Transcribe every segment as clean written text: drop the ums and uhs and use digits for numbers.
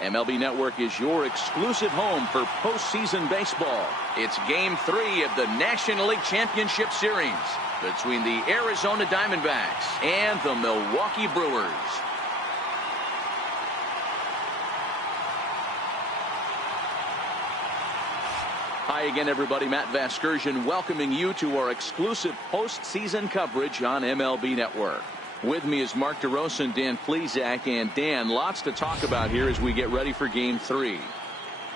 MLB Network is your exclusive home for postseason baseball. It's Game 3 of the National League Championship Series between the Arizona Diamondbacks and the Milwaukee Brewers. Hi again, everybody. Matt Vasgersian welcoming you to our exclusive postseason coverage on MLB Network. With me is Mark DeRosa and Dan Plesac. And Dan, lots to talk about here as we get ready for Game 3.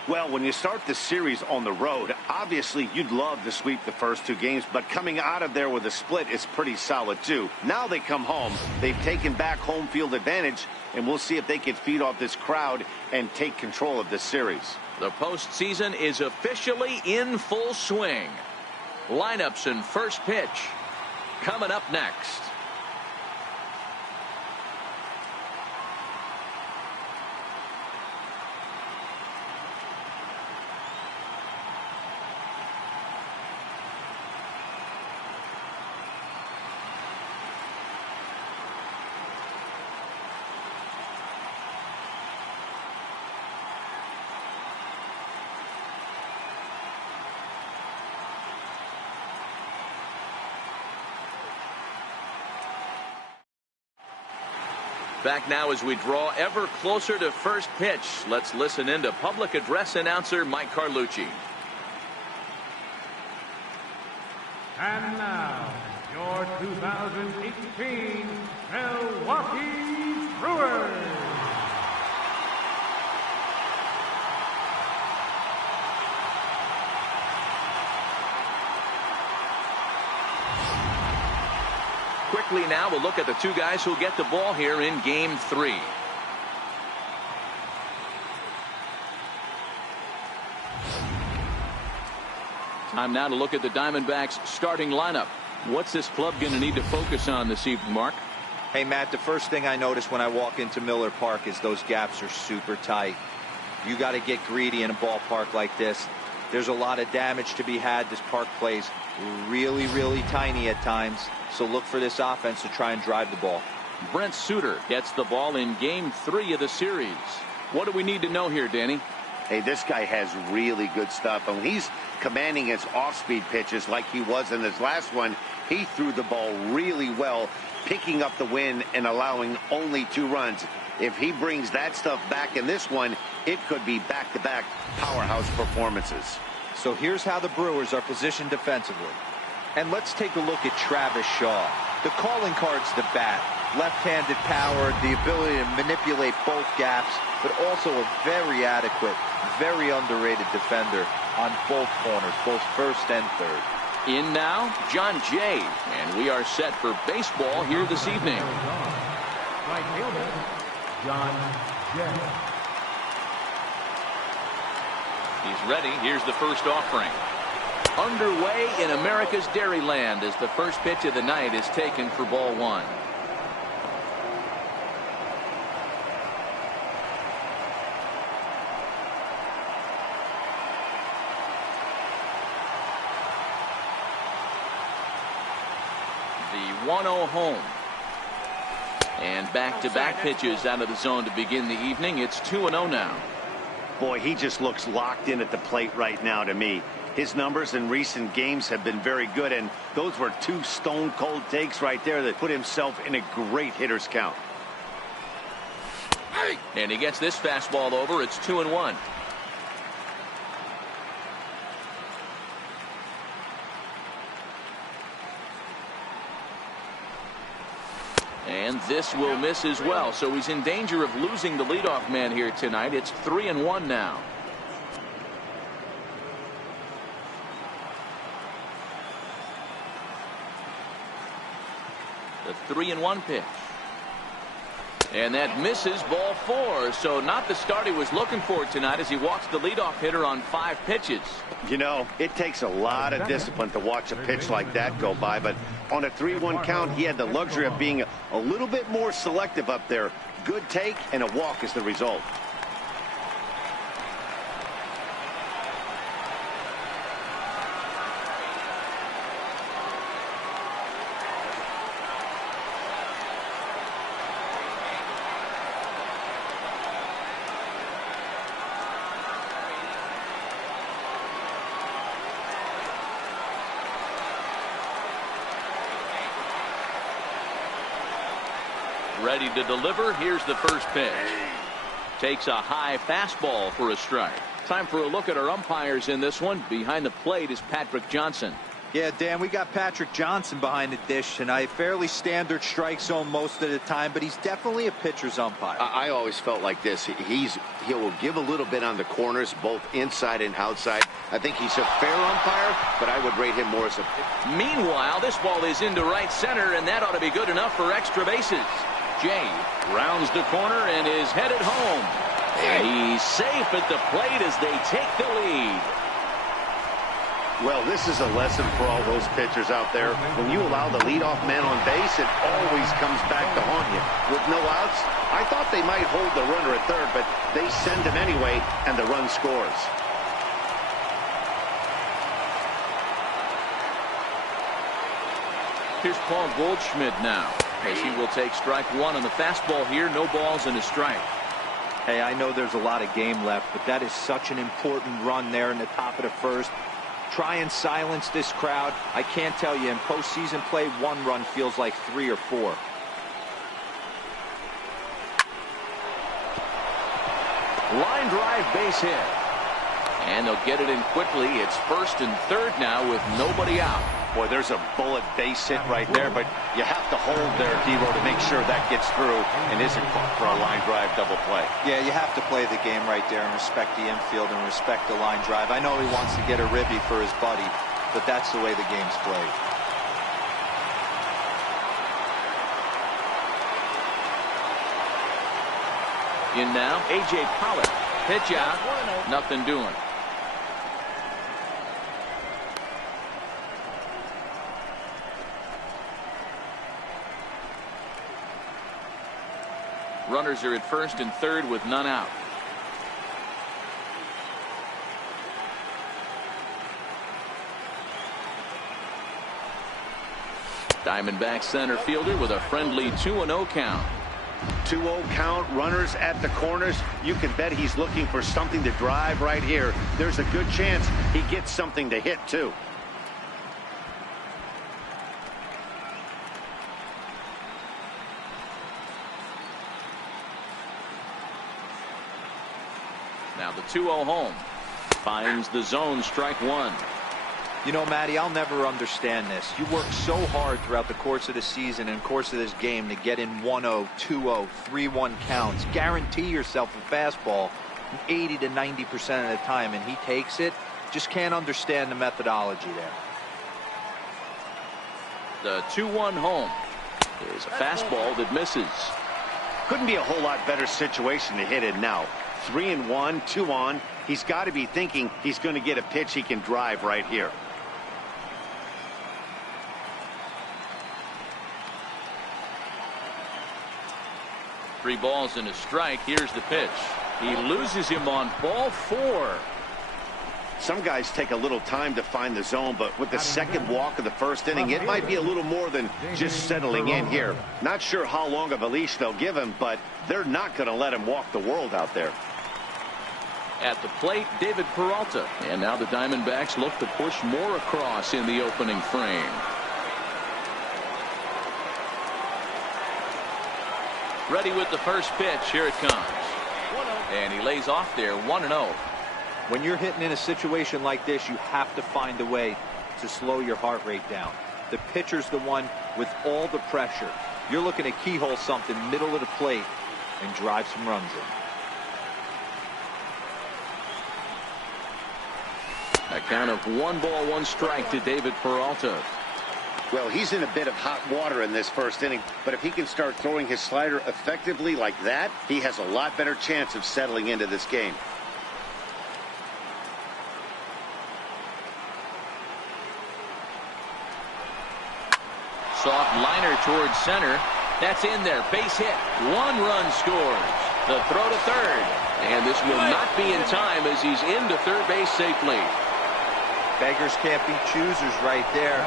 Well, when you start the series on the road, obviously you'd love to sweep the first two games, but coming out of there with a split is pretty solid too. Now they come home, they've taken back home field advantage, and we'll see if they can feed off this crowd and take control of this series. The postseason is officially in full swing. Lineups and first pitch coming up next. Back now as we draw ever closer to first pitch. Let's listen in to public address announcer Mike Carlucci. And now, your 2018 Milwaukee Brewers. Quickly now, we'll look at the two guys who'll get the ball here in Game 3. Time now to look at the Diamondbacks starting lineup. What's this club going to need to focus on this evening, Mark? Hey, Matt, the first thing I notice when I walk into Miller Park is those gaps are super tight. You got to get greedy in a ballpark like this. There's a lot of damage to be had. This park plays really, really tiny at times. So look for this offense to try and drive the ball. Brent Suter gets the ball in Game 3 of the series. What do we need to know here, Danny? Hey, this guy has really good stuff. And when he's commanding his off-speed pitches like he was in his last one, he threw the ball really well, picking up the win and allowing only 2 runs. If he brings that stuff back in this one, it could be back-to-back powerhouse performances. So here's how the Brewers are positioned defensively. And let's take a look at Travis Shaw. The calling card's the bat. Left-handed power, the ability to manipulate both gaps, but also a very adequate, very underrated defender on both corners, both first and third. In now, John Jay. And we are set for baseball here this evening. Right fielder, John Jay. He's ready. Here's the first offering. Underway in America's Dairyland as the first pitch of the night is taken for ball 1. The 1-0 home. And back-to-back pitches out of the zone to begin the evening. It's 2-0 now. Boy, he just looks locked in at the plate right now to me. His numbers in recent games have been very good, and those were 2 stone-cold takes right there that put himself in a great hitter's count. And he gets this fastball over. It's 2-1. And this will miss as well. So he's in danger of losing the leadoff man here tonight. It's 3-1 now. The 3-1 pitch. And that misses ball 4. So not the start he was looking for tonight as he walks the leadoff hitter on 5 pitches. You know, it takes a lot of discipline to watch a pitch like that go by, but on a 3-1 count, he had the luxury of being a little bit more selective up there. Good take and a walk is the result. Ready to deliver. Here's the first pitch. Takes a high fastball for a strike. Time for a look at our umpires in this one. Behind the plate is Patrick Johnson. Yeah, Dan, we got Patrick Johnson behind the dish tonight. Fairly standard strike zone most of the time, but he's definitely a pitcher's umpire. I always felt like this. He will give a little bit on the corners, both inside and outside. I think he's a fair umpire, but I would rate him more as a... Meanwhile, this ball is into right center, and that ought to be good enough for extra bases. Jay rounds the corner and is headed home. And he's safe at the plate as they take the lead. Well, this is a lesson for all those pitchers out there. When you allow the leadoff man on base, it always comes back to haunt you. With no outs, I thought they might hold the runner at third, but they send him anyway, and the run scores. Here's Paul Goldschmidt now, as he will take strike one on the fastball here. No balls and a strike. Hey, I know there's a lot of game left, but that is such an important run there in the top of the first. Try and silence this crowd. I can't tell you, in postseason play, one run feels like 3 or 4. Line drive, base hit. And they'll get it in quickly. It's first and third now with nobody out. Boy, there's a bullet base hit right there, but you have to hold there, Devo, to make sure that gets through and isn't caught for a line drive double play. Yeah, you have to play the game right there and respect the infield and respect the line drive. I know he wants to get a ribby for his buddy, but that's the way the game's played. In now, A.J. Pollock. Pitch out. Nothing doing. Runners are at first and third with none out. Diamondback center fielder with a friendly 2-0 count. 2-0 count, runners at the corners. You can bet he's looking for something to drive right here. There's a good chance he gets something to hit, too. Now the 2-0 home. Finds the zone, strike one. You know, Matty, I'll never understand this. You work so hard throughout the course of the season and course of this game to get in 1-0, 2-0, 3-1 counts. Guarantee yourself a fastball 80 to 90% of the time, and he takes it. Just can't understand the methodology there. The 2-1 home is a fastball that misses. Couldn't be a whole lot better situation to hit it now. 3-1, 2 on. He's got to be thinking he's going to get a pitch he can drive right here. Three balls and a strike. Here's the pitch. He loses him on ball 4. Some guys take a little time to find the zone, but with the second walk of the first inning, it might be a little more than just settling in here. Not sure how long of a leash they'll give him, but they're not going to let him walk the world out there. At the plate, David Peralta. And now the Diamondbacks look to push more across in the opening frame. Ready with the first pitch. Here it comes. And he lays off there, 1-0. When you're hitting in a situation like this, you have to find a way to slow your heart rate down. The pitcher's the one with all the pressure. You're looking to keyhole something middle of the plate and drive some runs in. A count of 1 ball, 1 strike to David Peralta. Well, he's in a bit of hot water in this first inning, but if he can start throwing his slider effectively like that, he has a lot better chance of settling into this game. Soft liner towards center. That's in there. Base hit. 1 run scores. The throw to third. And this will not be in time as he's into third base safely. Beggars can't be choosers right there.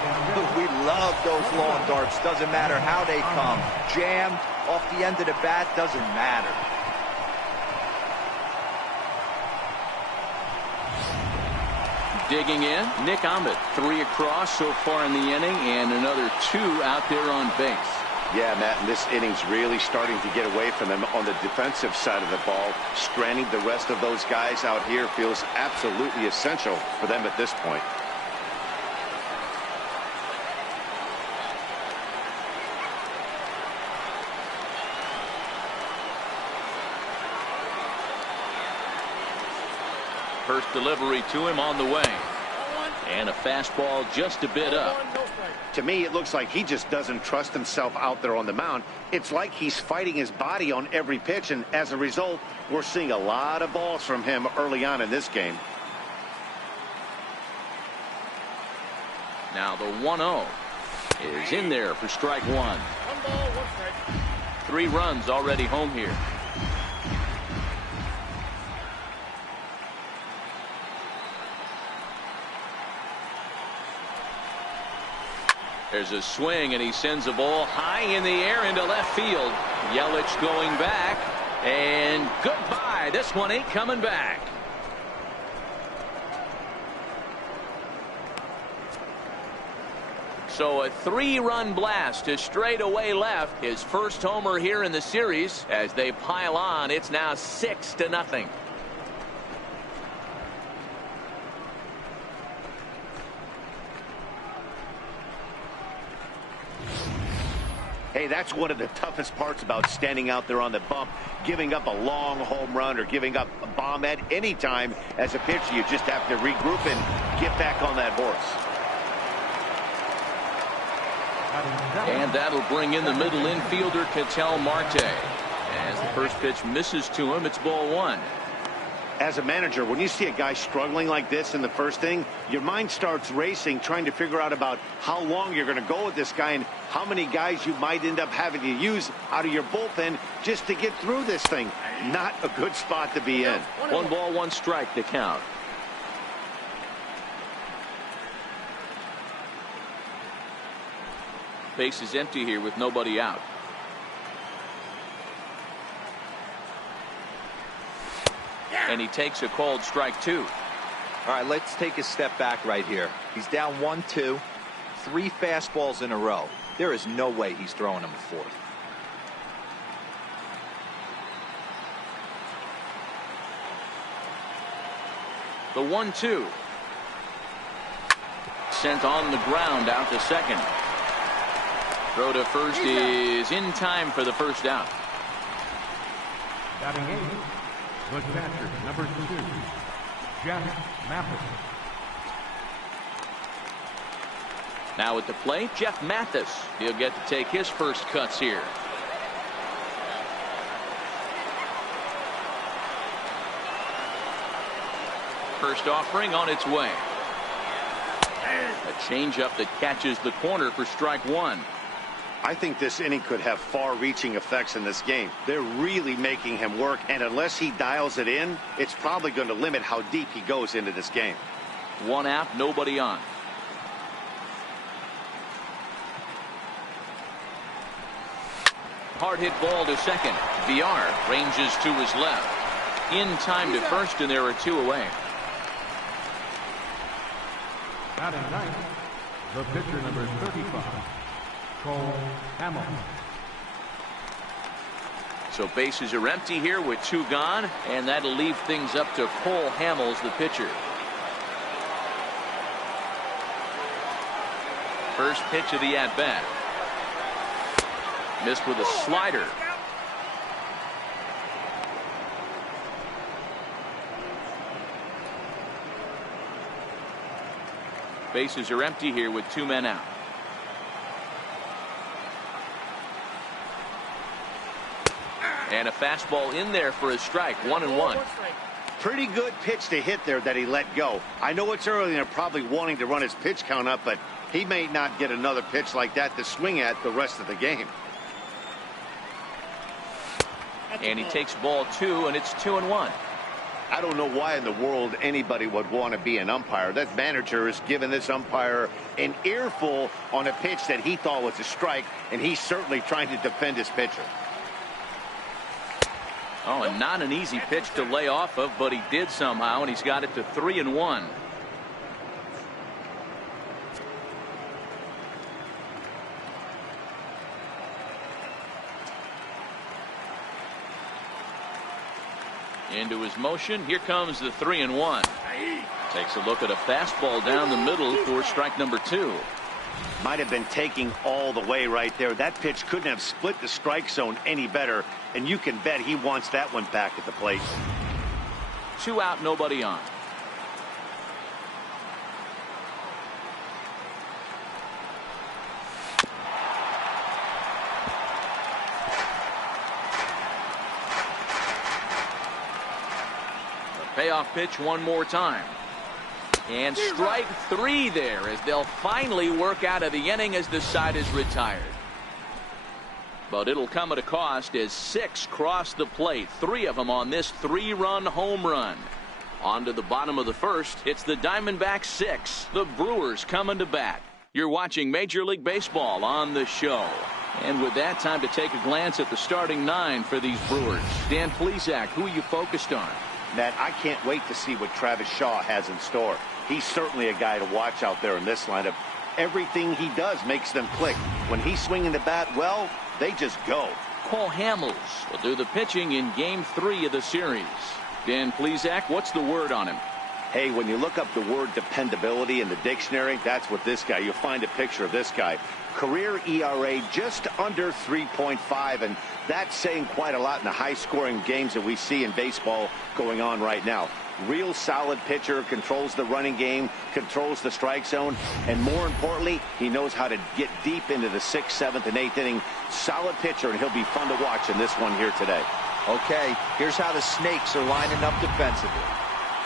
We love those long darts. Doesn't matter how they come. Jammed off the end of the bat, doesn't matter. Digging in, Nick Ahmed. 3 across so far in the inning, and another 2 out there on base. Yeah, Matt, and this inning's really starting to get away from them on the defensive side of the ball. Stranding the rest of those guys out here feels absolutely essential for them at this point. First delivery to him on the way. And a fastball just a bit up. To me, it looks like he just doesn't trust himself out there on the mound. It's like he's fighting his body on every pitch, and as a result, we're seeing a lot of balls from him early on in this game. Now the 1-0 is in there for strike one. 1 ball, 1 strike. 3 runs already home here. There's a swing, and he sends a ball high in the air into left field. Yelich going back, and goodbye. This one ain't coming back. So a 3-run blast to straightaway left. His first homer here in the series. As they pile on, it's now 6-0. Hey, that's one of the toughest parts about standing out there on the bump. Giving up a long home run or giving up a bomb at any time as a pitcher. You just have to regroup and get back on that horse. And that'll bring in the middle infielder, Ketel Marte. As the first pitch misses to him, it's ball 1. As a manager, when you see a guy struggling like this in the first inning, your mind starts racing, trying to figure out about how long you're going to go with this guy and how many guys you might end up having to use out of your bullpen just to get through this thing. Not a good spot to be in. 1 ball, 1 strike to count. Base is empty here with nobody out. And he takes a called strike 2. All right, let's take a step back right here. He's down 1-2, 3 fastballs in a row. There is no way he's throwing him a 4th. The 1-2. Sent on the ground out to second. Throw to first is in time for the first out. Batting 8, the catcher, number 2, Jeff Mathis. Now at the plate, Jeff Mathis. He'll get to take his first cuts here. First offering on its way. A changeup that catches the corner for strike 1. I think this inning could have far-reaching effects in this game. They're really making him work, and unless he dials it in, it's probably going to limit how deep he goes into this game. 1 out, nobody on. Hard hit ball to second. VR ranges to his left. In time to first, and there are 2 away. Batting 9, the pitcher, number 35, Cole Hamilton. So bases are empty here with 2 gone, and that'll leave things up to Cole Hamels, the pitcher. First pitch of the at-bat. Missed with a slider. Bases are empty here with 2 men out. And a fastball in there for a strike. 1-1. Pretty good pitch to hit there that he let go. I know it's early and they're probably wanting to run his pitch count up, but he may not get another pitch like that to swing at the rest of the game. And he takes ball 2, and it's 2-1. I don't know why in the world anybody would want to be an umpire. That manager has given this umpire an earful on a pitch that he thought was a strike, and he's certainly trying to defend his pitcher. Oh, and not an easy pitch to lay off of, but he did somehow, and he's got it to 3-1. Into his motion. Here comes the 3-1. Takes a look at a fastball down the middle for strike number 2. Might have been taking all the way right there. That pitch couldn't have split the strike zone any better, and you can bet he wants that one back at the plate. 2 out, nobody on. The payoff pitch one more time. And strike 3 there as they'll finally work out of the inning as the side is retired. But it'll come at a cost as 6 cross the plate. 3 of them on this 3-run home run. On to the bottom of the first. It's the Diamondbacks 6. The Brewers coming to bat. You're watching Major League Baseball on the show. And with that, time to take a glance at the starting 9 for these Brewers. Dan Plesac, who are you focused on? Matt, I can't wait to see what Travis Shaw has in store. He's certainly a guy to watch out there in this lineup. Everything he does makes them click. When he's swinging the bat, well, they just go. Cole Hamels will do the pitching in Game 3 of the series. Dan Plesac, what's the word on him? Hey, when you look up the word dependability in the dictionary, that's what this guy, you'll find a picture of this guy. Career ERA just under 3.5, and that's saying quite a lot in the high-scoring games that we see in baseball going on right now. Real solid pitcher, controls the running game, controls the strike zone, and more importantly, he knows how to get deep into the 6th, 7th, and 8th inning. Solid pitcher, and he'll be fun to watch in this one here today. Okay, here's how the Snakes are lining up defensively.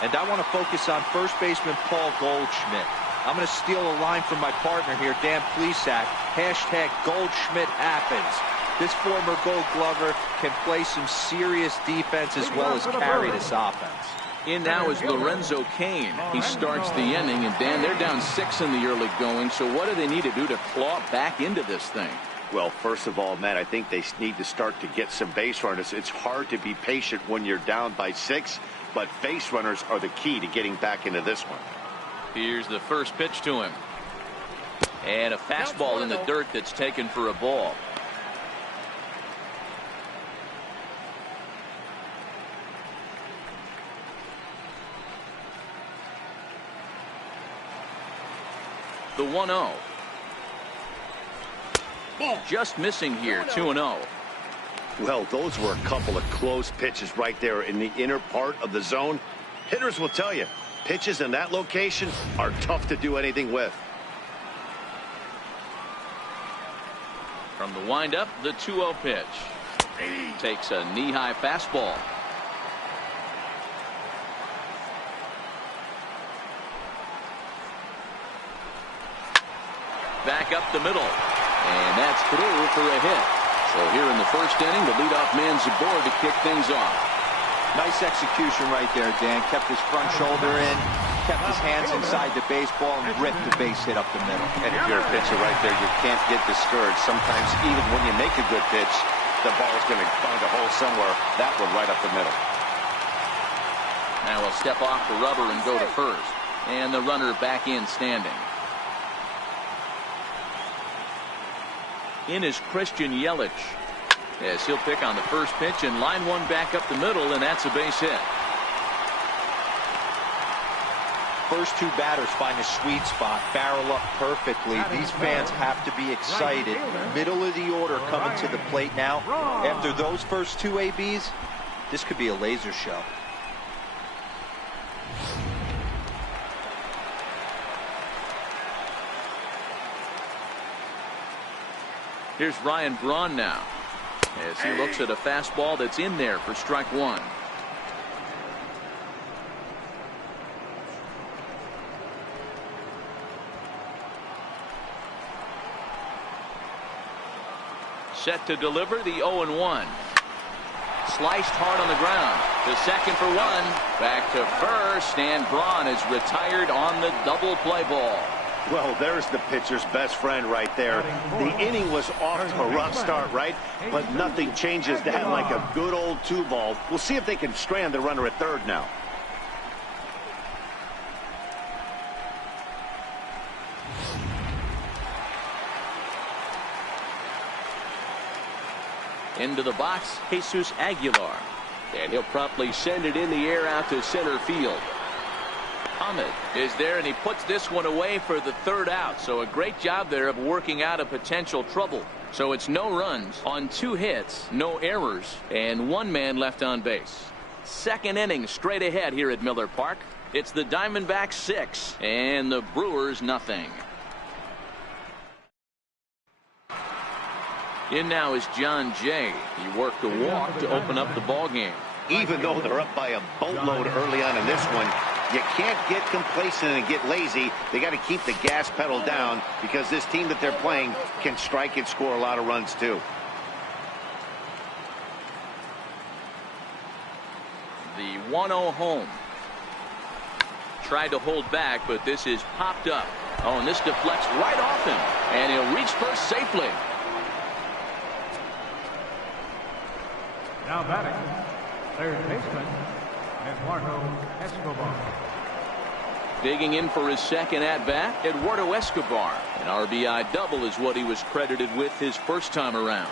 And I want to focus on first baseman Paul Goldschmidt. I'm going to steal a line from my partner here, Dan Plesac. Hashtag Goldschmidt happens. This former Gold Glover can play some serious defense as well as carry this offense. In now is Lorenzo Cain. He starts the inning, and Dan, they're down 6 in the early going, so what do they need to do to claw back into this thing? Well, first of all, Matt, I think they need to start to get some base runners. It's hard to be patient when you're down by 6, but base runners are the key to getting back into this one. Here's the first pitch to him. And a fastball in the dirt that's taken for a ball. The 1-0. Just missing here, 2-0. Well, those were a couple of close pitches right there in the inner part of the zone. Hitters will tell you, pitches in that location are tough to do anything with. From the windup, the 2-0 pitch. Takes a knee-high fastball. Back up the middle. And that's through for a hit. So here in the first inning, the leadoff man's aboard to kick things off. Nice execution right there, Dan. Kept his front shoulder in, kept his hands inside the baseball, and ripped the base hit up the middle. And if you're a pitcher right there, you can't get discouraged. Sometimes even when you make a good pitch, the ball's going to find a hole somewhere. That one right up the middle. Now he'll step off the rubber and go to first. And the runner back in standing. In is Christian Yelich. Yes, he'll pick on the first pitch and line one back up the middle, and that's a base hit. First 2 batters find a sweet spot, barrel up perfectly. These fans have to be excited. Middle of the order coming to the plate now. After those first 2 ABs, this could be a laser show. Here's Ryan Braun now as he looks at a fastball that's in there for strike 1. Set to deliver the 0-1. Sliced hard on the ground. To second for 1. Back to first, and Braun is retired on the double play ball. Well, there's the pitcher's best friend right there. The inning was off to a rough start, right? But nothing changes that like a good old 2-ball. We'll see if they can strand the runner at third now. Into the box, Jesus Aguilar. And he'll promptly send it in the air out to center field. Ahmed is there, and he puts this one away for the third out. So a great job there of working out a potential trouble. So it's no runs on 2 hits, no errors, and 1 man left on base. Second inning straight ahead here at Miller Park. It's the Diamondbacks 6 and the Brewers nothing. In now is John Jay. He worked a walk to open up the ball game. Even though they're up by a boatload early on in this one, you can't get complacent and get lazy. They got to keep the gas pedal down because this team that they're playing can strike and score a lot of runs too. The 1-0 home. Tried to hold back, but this is popped up. Oh, and this deflects right off him. And he'll reach first safely. Now batting, third baseman, Eduardo Escobar. Digging in for his second at-bat, Eduardo Escobar. An RBI double is what he was credited with his first time around.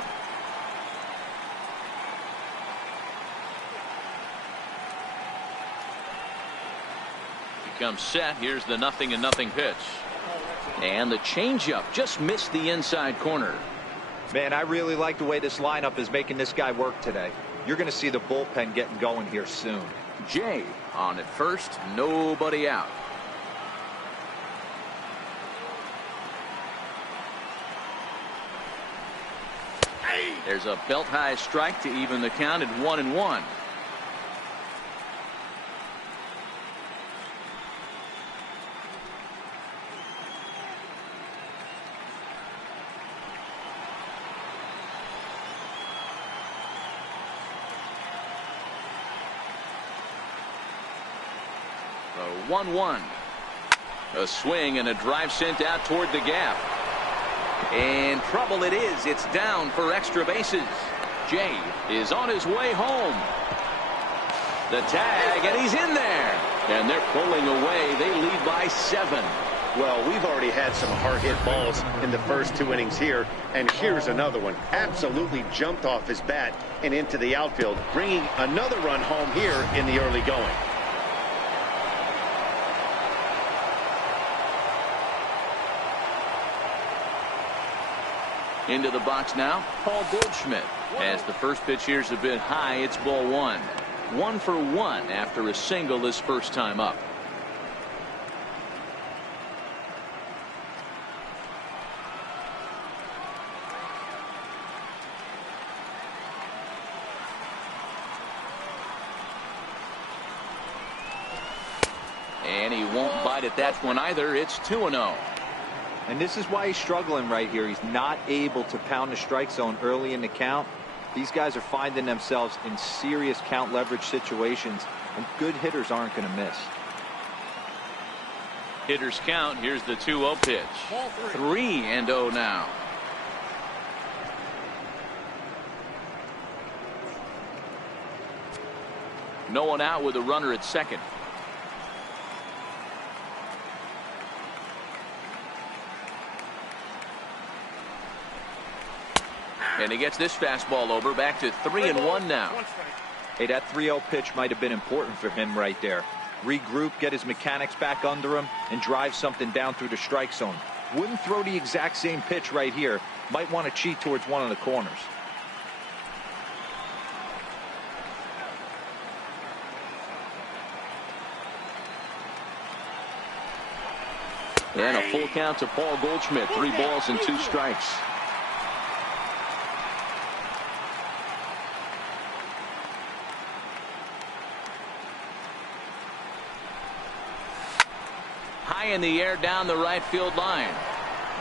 He comes set. Here's the 0-0 pitch. And the changeup just missed the inside corner. Man, I really like the way this lineup is making this guy work today. You're going to see the bullpen getting going here soon. Jay on at first, nobody out. There's a belt high strike to even the count at 1-1. The 1-1. A swing and a drive sent out toward the gap. And trouble it is. It's down for extra bases. Jay is on his way home. The tag, and he's in there. And they're pulling away. They lead by 7. Well, we've already had some hard-hit balls in the first 2 innings here, and here's another one. Absolutely jumped off his bat and into the outfield, bringing another run home here in the early going. Into the box now, Paul Goldschmidt. As the first pitch here's a bit high, it's ball 1. 1 for 1 after a single his first time up. And he won't bite at that one either. It's 2-0. And this is why he's struggling right here. He's not able to pound the strike zone early in the count. These guys are finding themselves in serious count leverage situations, and good hitters aren't going to miss. Hitters count. Here's the 2-0 pitch. 3-0 now. No one out with a runner at second. And he gets this fastball over. Back to 3-1 now. Hey, that 3-0 pitch might have been important for him right there. Regroup, get his mechanics back under him, and drive something down through the strike zone. Wouldn't throw the exact same pitch right here. Might want to cheat towards one of the corners. And a full count to Paul Goldschmidt. 3 balls and 2 strikes. High in the air down the right field line.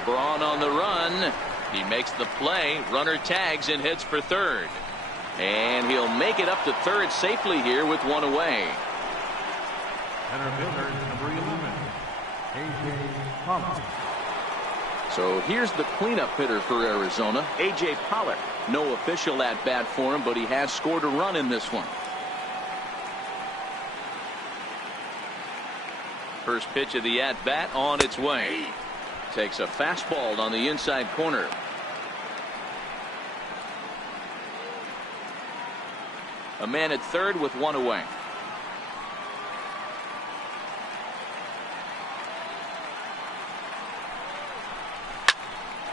Braun on the run. He makes the play. Runner tags and heads for third. And he'll make it up to third safely here with 1 away. Center fielder, number 11, A.J. Pollock. So here's the cleanup hitter for Arizona, A.J. Pollock. No official at bat for him, but he has scored a run in this one. First pitch of the at-bat on its way. Takes a fastball on the inside corner. A man at third with one away.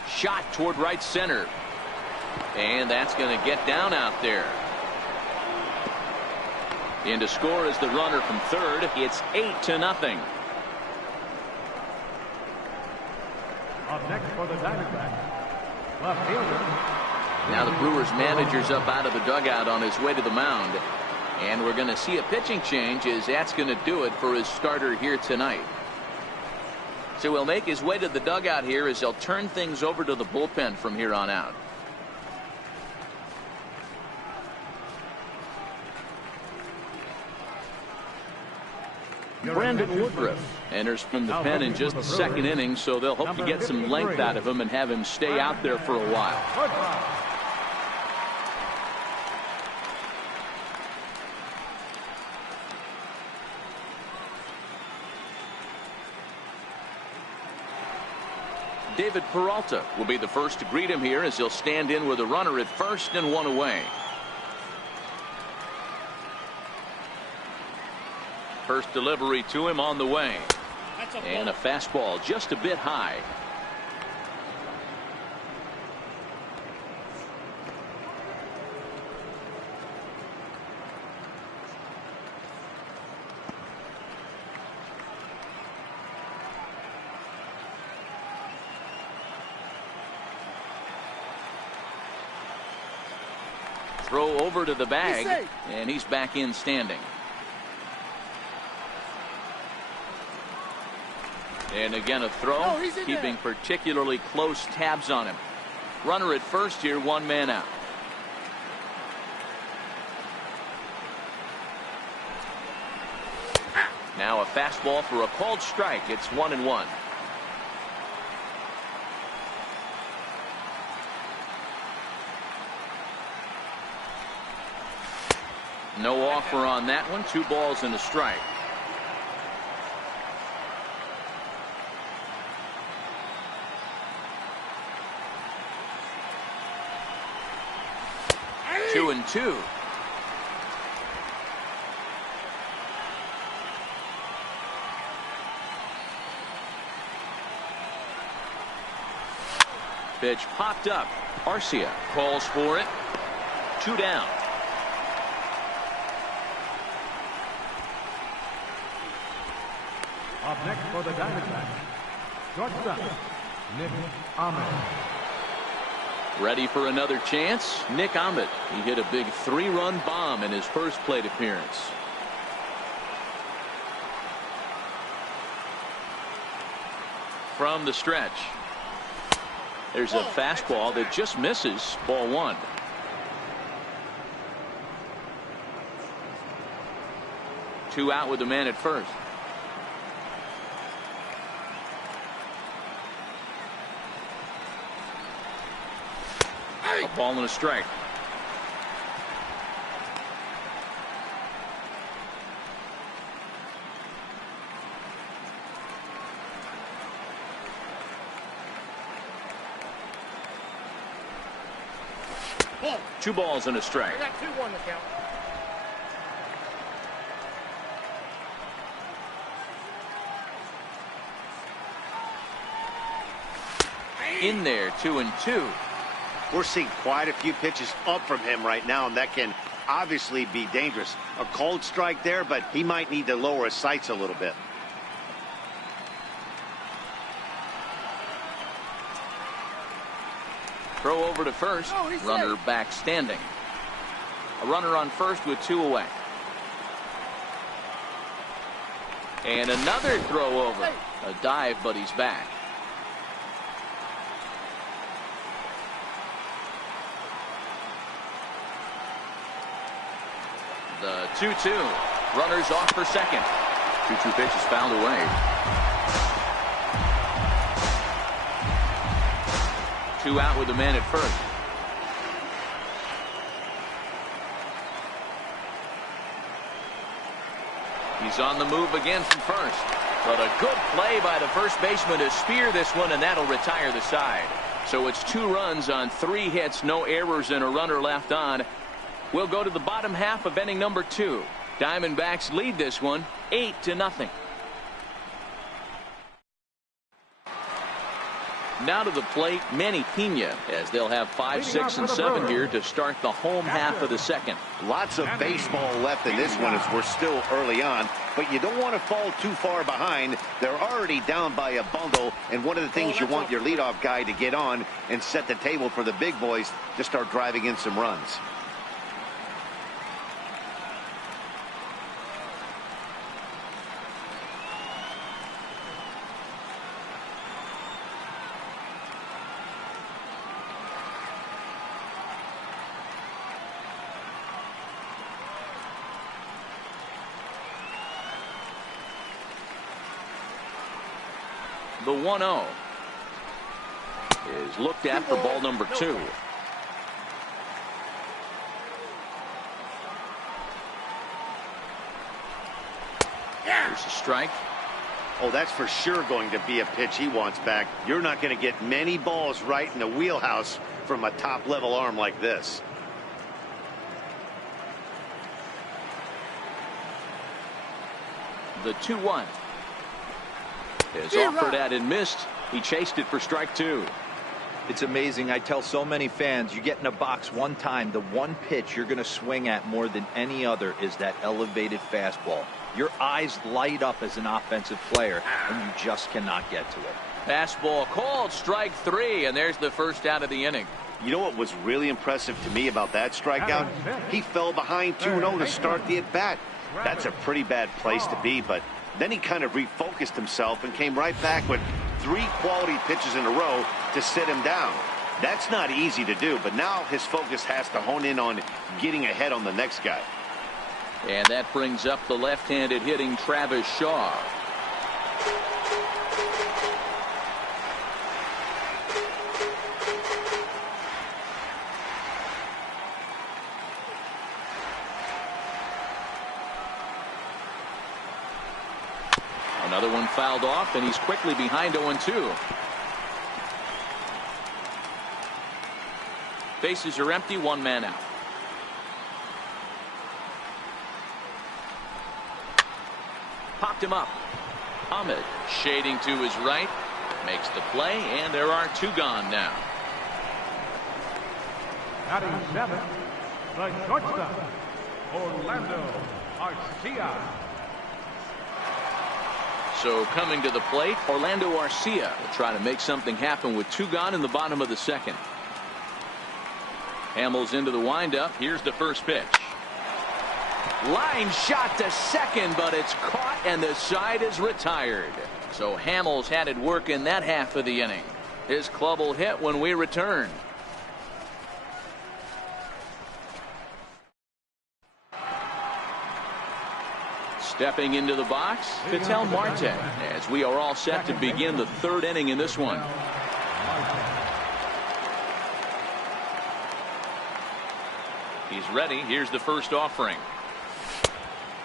Shot toward right center. And that's going to get down out there. In to score is the runner from third. It's 8-0. Up next for the Diamondbacks, left fielder. Now the Brewers manager's up out of the dugout on his way to the mound. And we're going to see a pitching change, as that's going to do it for his starter here tonight. So he'll make his way to the dugout here as they'll turn things over to the bullpen from here on out. Brandon Woodruff enters from the pen in just the second inning, so they'll hope to get some length out of him and have him stay out there for a while. David Peralta will be the first to greet him here as he'll stand in with a runner at first and one away. First delivery to him on the way. And a fastball just a bit high. Throw over to the bag, and he's back in standing. And again a throw, keeping particularly close tabs on him. Runner at first here, one man out. Now a fastball for a called strike. It's 1-1. No offer on that one. 2 balls and a strike. Two and two. Pitch popped up. Arcia calls for it. 2 down. Up next for the Diamondbacks, shortstop, Nick Ahmed. Ready for another chance? Nick Ahmed. He hit a big 3-run bomb in his first plate appearance. From the stretch. There's a fastball that just misses. Ball 1. Two out with the man at first. A ball and a strike. Ball. 2 balls and a strike. I got 2-1 to count. In there, 2-2. We're seeing quite a few pitches up from him right now, and that can obviously be dangerous. A cold strike there, but he might need to lower his sights a little bit. Throw over to first. Runner back standing. A runner on first with 2 away. And another throw over. A dive, but he's back. The 2-2. Runners off for second. 2-2 pitch is fouled away. 2 out with the man at first. He's on the move again from first. But a good play by the first baseman to spear this one, and that'll retire the side. So it's 2 runs on 3 hits, no errors, and a runner left on. We'll go to the bottom half of inning number 2. Diamondbacks lead this one 8-0. Now to the plate, Manny Pena, as they'll have 5, 6, and 7 here to start the home half of the second. Lots of baseball left in this one as we're still early on, but you don't want to fall too far behind. They're already down by a bundle, and one of the things you want your leadoff guy to get on and set the table for the big boys to start driving in some runs. The 1-0 is looked at for ball number 2. Here's a strike. Oh, that's for sure going to be a pitch he wants back. You're not going to get many balls right in the wheelhouse from a top-level arm like this. The 2-1 is offered at and missed. He chased it for strike 2. It's amazing. I tell so many fans, you get in a box one time, the one pitch you're going to swing at more than any other is that elevated fastball. Your eyes light up as an offensive player, and you just cannot get to it. Fastball called, strike 3, and there's the first out of the inning. You know what was really impressive to me about that strikeout? He fell behind 2-0 to start the at-bat. That's a pretty bad place to be, but then he kind of refocused himself and came right back with 3 quality pitches in a row to sit him down. That's not easy to do, but now his focus has to hone in on getting ahead on the next guy. And that brings up the left-handed hitting Travis Shaw. Another one fouled off, and he's quickly behind 0-2. Bases are empty, 1 man out. Popped him up. Ahmed shading to his right, makes the play, and there are 2 gone now. Batting 7, the shortstop, Orlando Arcia. So coming to the plate, Orlando Arcia will try to make something happen with 2 gone in the bottom of the second. Hamels into the windup. Here's the first pitch. Line shot to second, but it's caught and the side is retired. So Hamels had it work in that half of the inning. His club will hit when we return. Stepping into the box, Ketel Marte, as we are all set to begin the 3rd inning in this one. He's ready. Here's the first offering.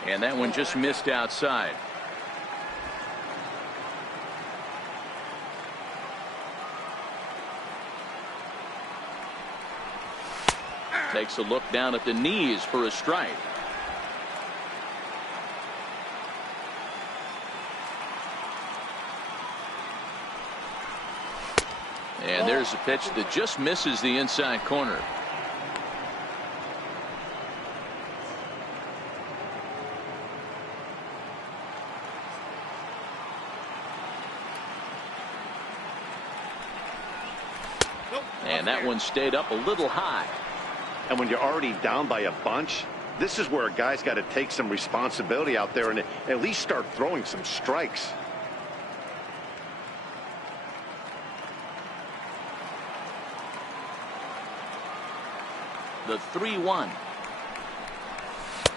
And that one just missed outside. Takes a look down at the knees for a strike. And there's a pitch that just misses the inside corner. And that one stayed up a little high. And when you're already down by a bunch, this is where a guy's got to take some responsibility out there and at least start throwing some strikes. The 3-1.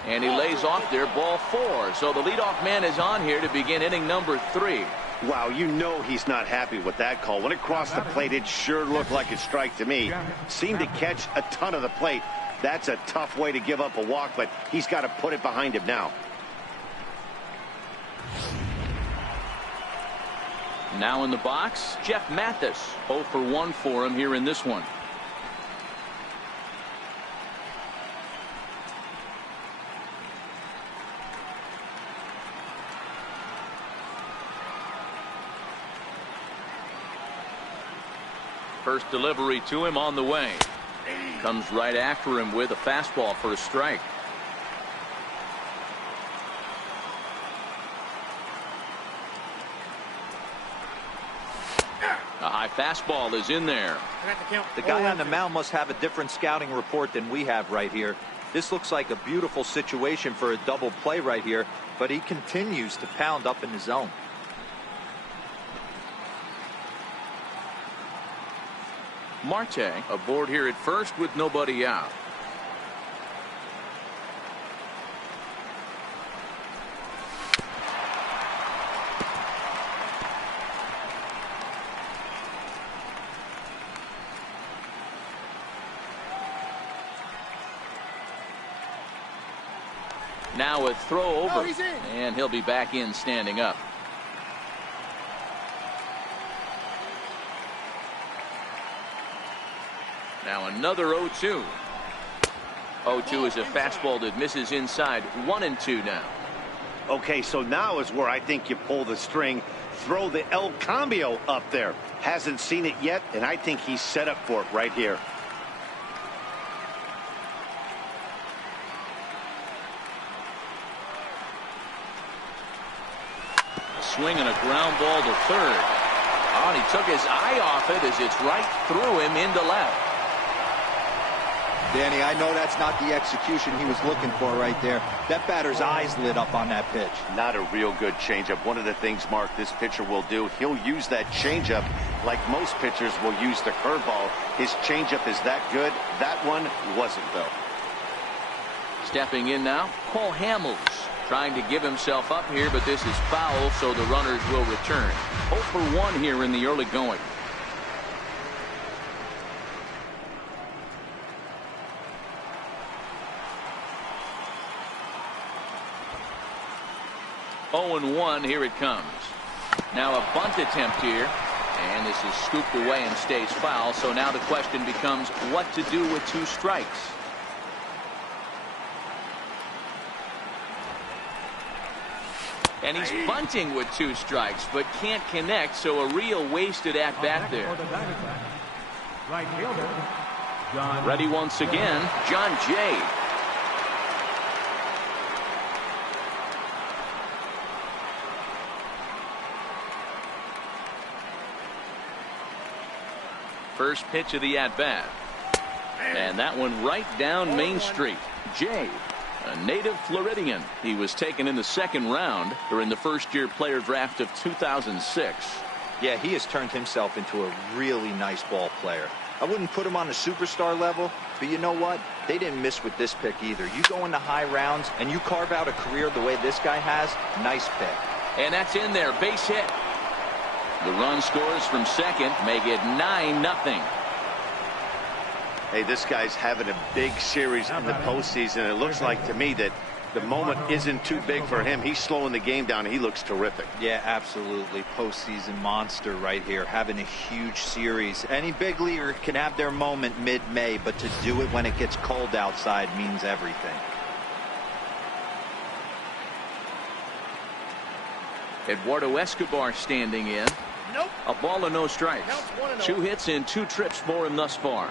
And he lays off there, ball 4. So the leadoff man is on here to begin inning number 3. Wow, you know he's not happy with that call. When it crossed the plate, it sure looked like a strike to me. Seemed to catch a ton of the plate. That's a tough way to give up a walk, but he's got to put it behind him now. Now in the box, Jeff Mathis. 0 for 1 for him here in this one. First delivery to him on the way. Comes right after him with a fastball for a strike. A high fastball is in there. The guy on the mound must have a different scouting report than we have right here. This looks like a beautiful situation for a double play right here, but he continues to pound up in the zone. Marte aboard here at first with nobody out. Now a throw over, and he'll be back in standing up. Now another 0-2. 0-2 is a fastball that misses inside. 1-2 now. Okay, so now is where I think you pull the string. Throw the El Cambio up there. Hasn't seen it yet, and I think he's set up for it right here. Swing and a ground ball to third. Oh, and he took his eye off it as it's right through him into left. Danny, I know that's not the execution he was looking for right there. That batter's eyes lit up on that pitch. Not a real good changeup. One of the things, Mark, this pitcher will do, he'll use that changeup like most pitchers will use the curveball. His changeup is that good. That one wasn't, though. Stepping in now, Cole Hamels. Trying to give himself up here, but this is foul, so the runners will return. 0 for 1 here in the early going. Oh and 1, here it comes. Now a bunt attempt here, and this is scooped away and stays foul. So now the question becomes what to do with 2 strikes. And he's bunting with 2 strikes, but can't connect, so a real wasted at-bat there. Right fielder, John. Ready once again, John Jay. First pitch of the at-bat. And that one right down Main Street. Jay, a native Floridian. He was taken in the 2nd round during the first-year player draft of 2006. Yeah, he has turned himself into a really nice ball player. I wouldn't put him on a superstar level, but you know what? They didn't miss with this pick either. You go into high rounds and you carve out a career the way this guy has, nice pick. And that's in there, base hit. The run scores from second, make it 9-0. Hey, this guy's having a big series in the postseason. It looks like to me that the moment isn't too big for him. He's slowing the game down. He looks terrific. Yeah, absolutely. Postseason monster right here, having a huge series. Any big leaguer can have their moment mid-May, but to do it when it gets cold outside means everything. Eduardo Escobar standing in. Nope. A ball and no strikes. Counts 1-0. 2 hits and 2 trips for him thus far.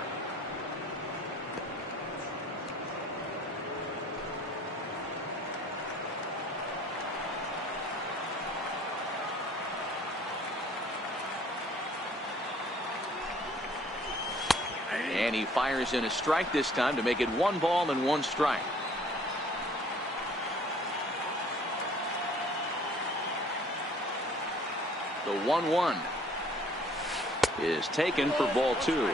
And he fires in a strike this time to make it 1 ball and 1 strike. The 1-1 is taken for ball 2.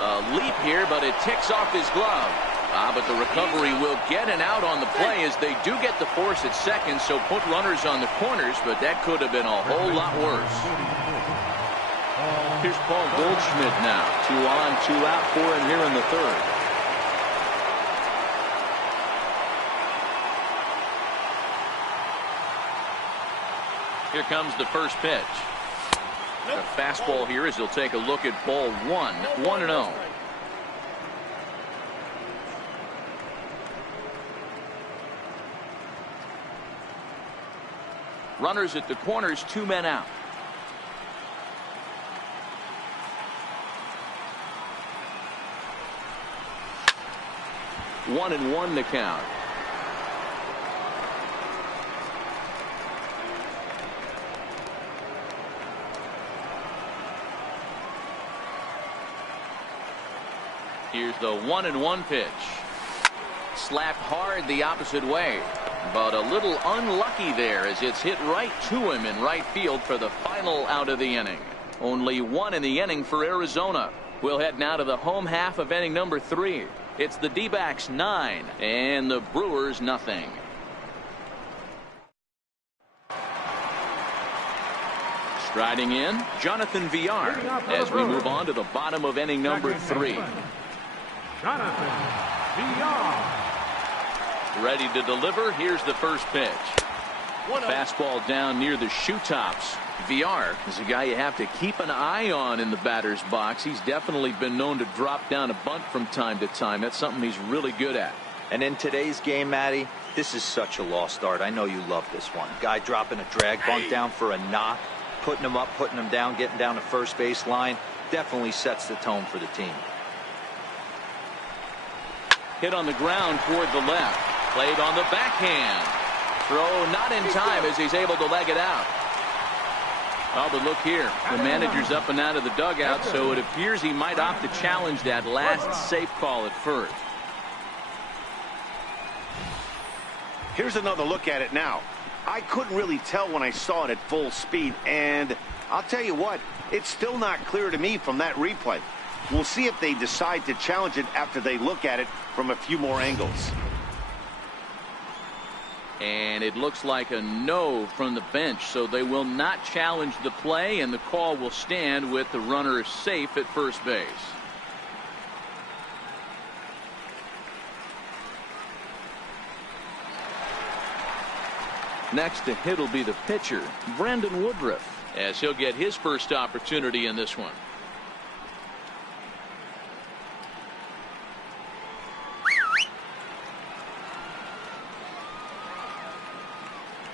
A leap here, but it ticks off his glove. But the recovery will get an out on the play as they do get the force at second, so put runners on the corners, but that could have been a whole lot worse. Here's Paul Goldschmidt now. 2 on, 2 out for him here in the 3rd. Here comes the first pitch. The fastball here as he'll take a look at ball 1, 1-0. Runners at the corners, 2 men out. One and one to count. Here's the 1-1 pitch. Slapped hard the opposite way, but a little unlucky there as it's hit right to him in right field for the final out of the inning. Only 1 in the inning for Arizona. We'll head now to the home half of inning number 3. It's the D-backs 9 and the Brewers nothing. Striding in, Jonathan Villar as we move on to the bottom of inning number 3. Jonathan Villar. Ready to deliver. Here's the first pitch. Fastball down near the shoe tops. Villar is a guy you have to keep an eye on in the batter's box. He's definitely been known to drop down a bunt from time to time. That's something he's really good at. And in today's game, Matty, this is such a lost art. I know you love this one. Guy dropping a drag bunt down for a knock, putting him up, putting him down, getting down the first base line. Definitely sets the tone for the team. Hit on the ground toward the left. Played on the backhand. Throw not in time as he's able to leg it out. Oh, but look here. The manager's up and out of the dugout, so it appears he might opt to challenge that last safe call at first. Here's another look at it now. I couldn't really tell when I saw it at full speed, and I'll tell you what, it's still not clear to me from that replay. We'll see if they decide to challenge it after they look at it from a few more angles. And it looks like a no from the bench, so they will not challenge the play, and the call will stand with the runner safe at first base. Next to hit will be the pitcher, Brandon Woodruff, as he'll get his first opportunity in this one.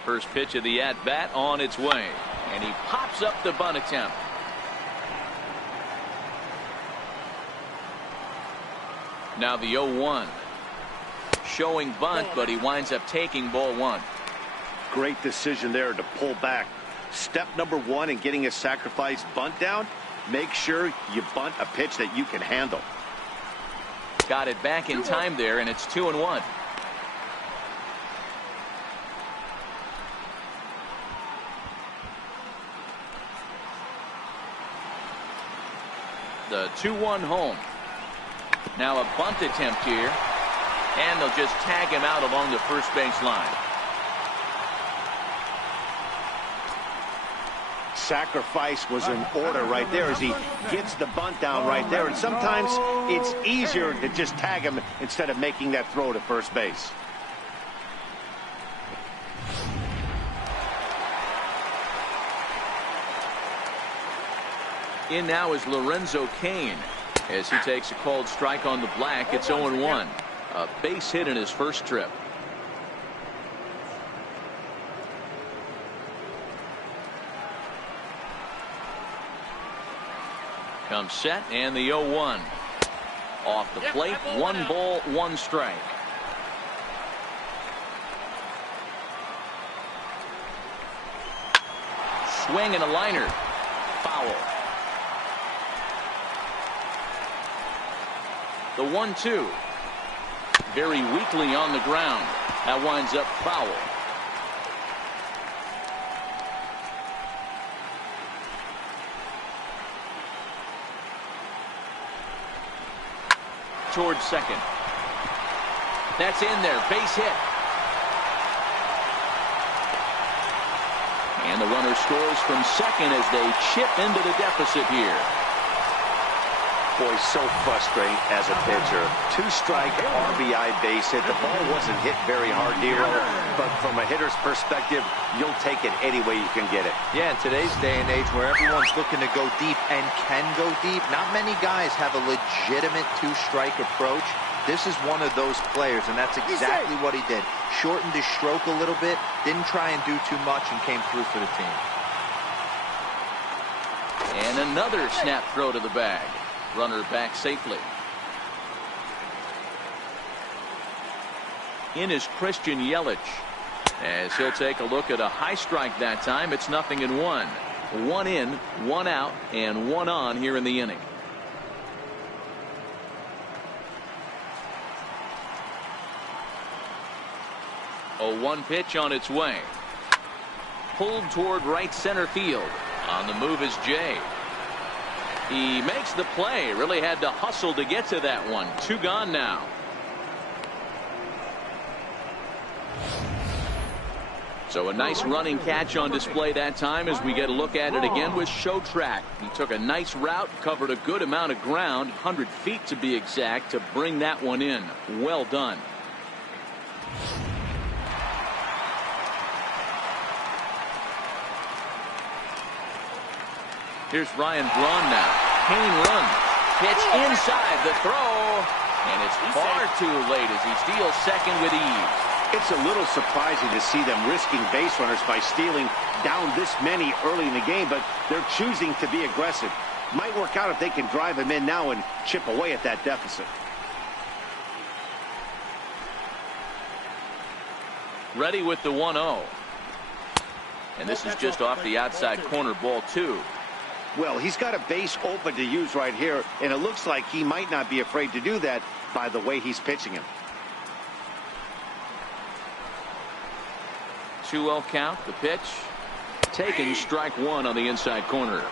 First pitch of the at-bat on its way, and he pops up the bunt attempt. Now the 0-1. Showing bunt, but he winds up taking ball 1. Great decision there to pull back. Step number 1 in getting a sacrifice bunt down, make sure you bunt a pitch that you can handle. Got it back in time there, and it's 2-1. The 2-1 home. Now a bunt attempt here, and they'll just tag him out along the first base line. Sacrifice was in order right there as he gets the bunt down right there, and sometimes it's easier to just tag him instead of making that throw to first base. In now is Lorenzo Cain as he takes a called strike on the black. It's 0-1. A base hit in his first trip. Comes set, and the 0-1. Off the plate, 1 ball, 1 strike. Swing and a liner. Foul. The 1-2. Very weakly on the ground. That winds up foul. Towards second. That's in there. Base hit. And the runner scores from second as they chip into the deficit here. Boy, so frustrating as a pitcher. 2-strike RBI base hit. The ball wasn't hit very hard, Nero, but from a hitter's perspective, you'll take it any way you can get it. Yeah, in today's day and age where everyone's looking to go deep and can go deep, not many guys have a legitimate 2-strike approach. This is one of those players, and that's exactly what he did. Shortened his stroke a little bit, didn't try and do too much, and came through for the team. And another snap throw to the bag. Runner back safely. In is Christian Yelich, as he'll take a look at a high strike that time. It's 0-1. 1 in, 1 out, and 1 on here in the inning. A 1 pitch on its way. Pulled toward right center field. On the move is Jay. He makes the play. Really had to hustle to get to that one. 2 gone now. So a nice running catch on display that time as we get a look at it again with Show Track. He took a nice route, covered a good amount of ground, 100 feet to be exact, to bring that one in. Well done. Here's Ryan Braun now. Kane runs. Pitch inside the throw. And it's far too late as he steals second with ease. It's a little surprising to see them risking base runners by stealing down this many early in the game, but they're choosing to be aggressive. Might work out if they can drive him in now and chip away at that deficit. Ready with the 1-0. And this is just off the outside corner, ball 2. Well, he's got a base open to use right here, and it looks like he might not be afraid to do that by the way he's pitching him. 2-0 count. The pitch taken, strike 1 on the inside corner.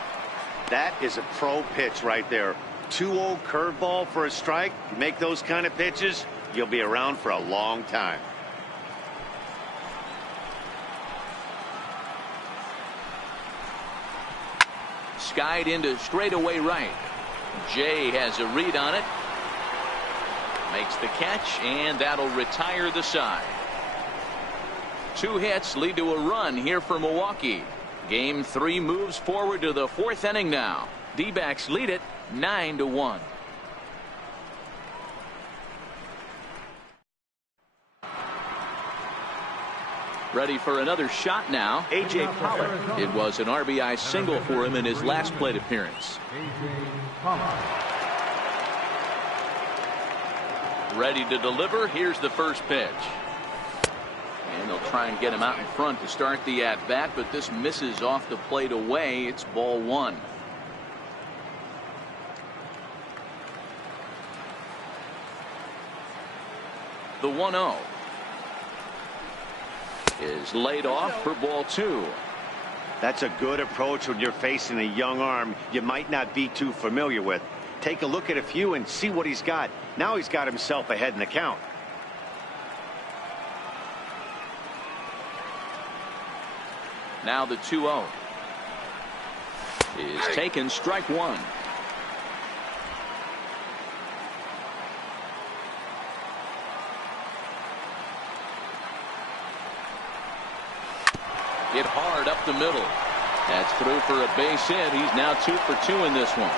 That is a pro pitch right there. 2-0 curveball for a strike. You make those kind of pitches, you'll be around for a long time. Skied into straightaway right. Jay has a read on it. Makes the catch, and that'll retire the side. 2 hits lead to a run here for Milwaukee. Game 3 moves forward to the 4th inning now. D-backs lead it 9-1. Ready for another shot now. A.J. Pollock. It was an RBI single for him in his last plate appearance. Ready to deliver. Here's the first pitch. And they'll try and get him out in front to start the at-bat, but this misses off the plate away. It's ball 1. The 1-0 is laid off for ball 2. That's a good approach when you're facing a young arm you might not be too familiar with. Take a look at a few and see what he's got. Now he's got himself ahead in the count. Now the 2-0 is taken, strike 1. Hit hard up the middle. That's through for a base hit. He's now 2 for 2 in this one.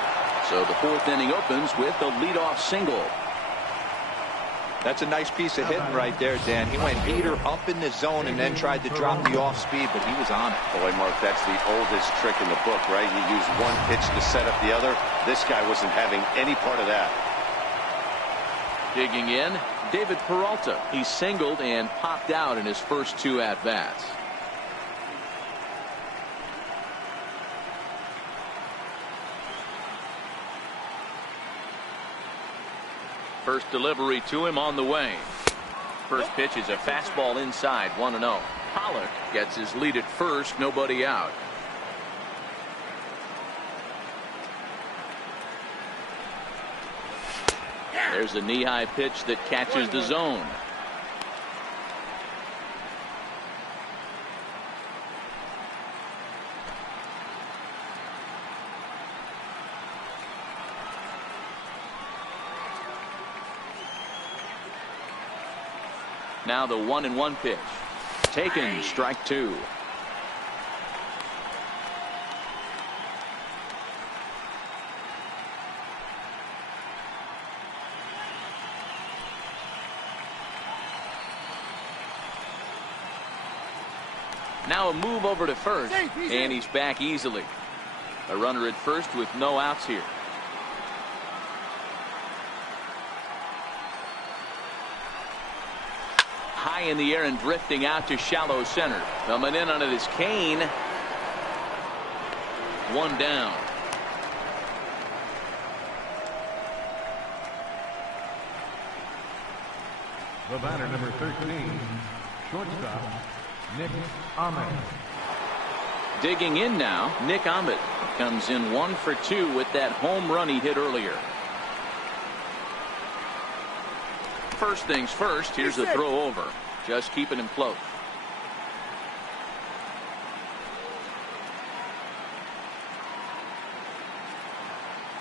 So the 4th inning opens with a leadoff single. That's a nice piece of hitting right there, Dan. He went heater up in the zone and then tried to drop the off speed, but he was on it. Boy, Mark, that's the oldest trick in the book, right? You use one pitch to set up the other. This guy wasn't having any part of that. Digging in, David Peralta. He singled and popped out in his first 2 at-bats. First delivery to him on the way. First pitch is a fastball inside, 1-0. Pollock gets his lead at first, nobody out. There's a knee-high pitch that catches the zone. Now the 1-1 pitch. Taken, strike two. Now a move over to first, and he's back easily. A runner at first with no outs here. High in the air and drifting out to shallow center. Coming in on it is Kane. One down. The batter, number 13, shortstop, Nick Ahmed. Digging in now, Nick Ahmed comes in 1 for 2 with that home run he hit earlier. First things first, here's a throw over. Just keeping him close.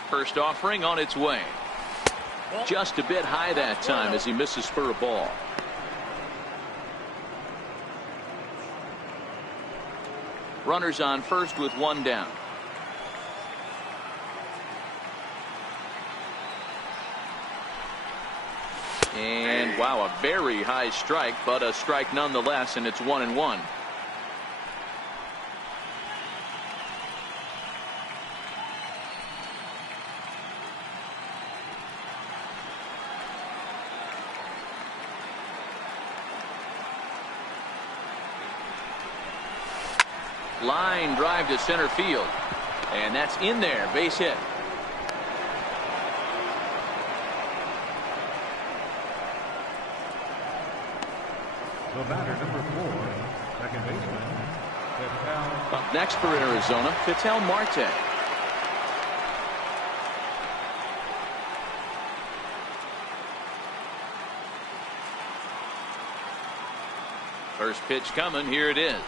First offering on its way. Just a bit high that time as he misses for a ball. Runners on first with one down. And wow, a very high strike, but a strike nonetheless, and it's 1-1. Line drive to center field, and that's in there, base hit. The batter, number 4, second baseman, Vital. Up next for Arizona, Vital Marte. First pitch coming, here it is.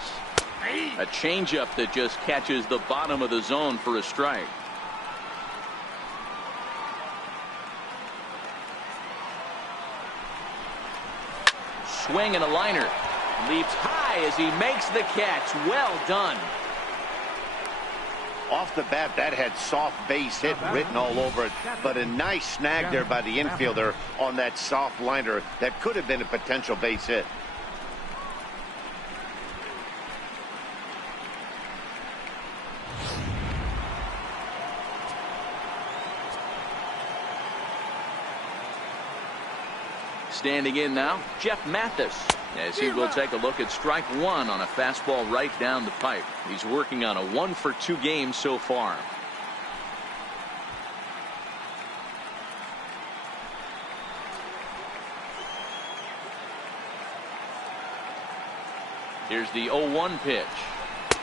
A changeup that just catches the bottom of the zone for a strike. Swing and a liner. Leaps high as he makes the catch. Well done. Off the bat, that had soft base hit written all over it, but a nice snag there by the infielder on that soft liner that could have been a potential base hit. Standing in now, Jeff Mathis, as he will take a look at strike one on a fastball right down the pipe. He's working on a 1 for 2 game so far. Here's the 0-1 pitch.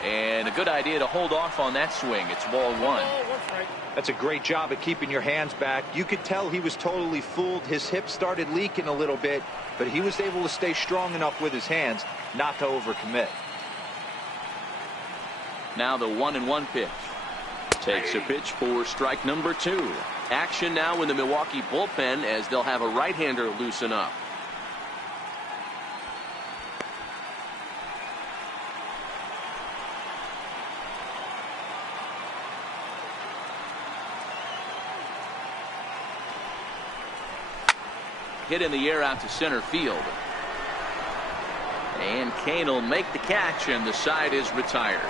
And a good idea to hold off on that swing. It's ball one. That's a great job at keeping your hands back. You could tell he was totally fooled. His hip started leaking a little bit, but he was able to stay strong enough with his hands not to overcommit. Now the 1-1 pitch. Takes a pitch for strike number 2. Action now in the Milwaukee bullpen as they'll have a right-hander loosen up. Hit in the air out to center field. And Kane will make the catch, and the side is retired.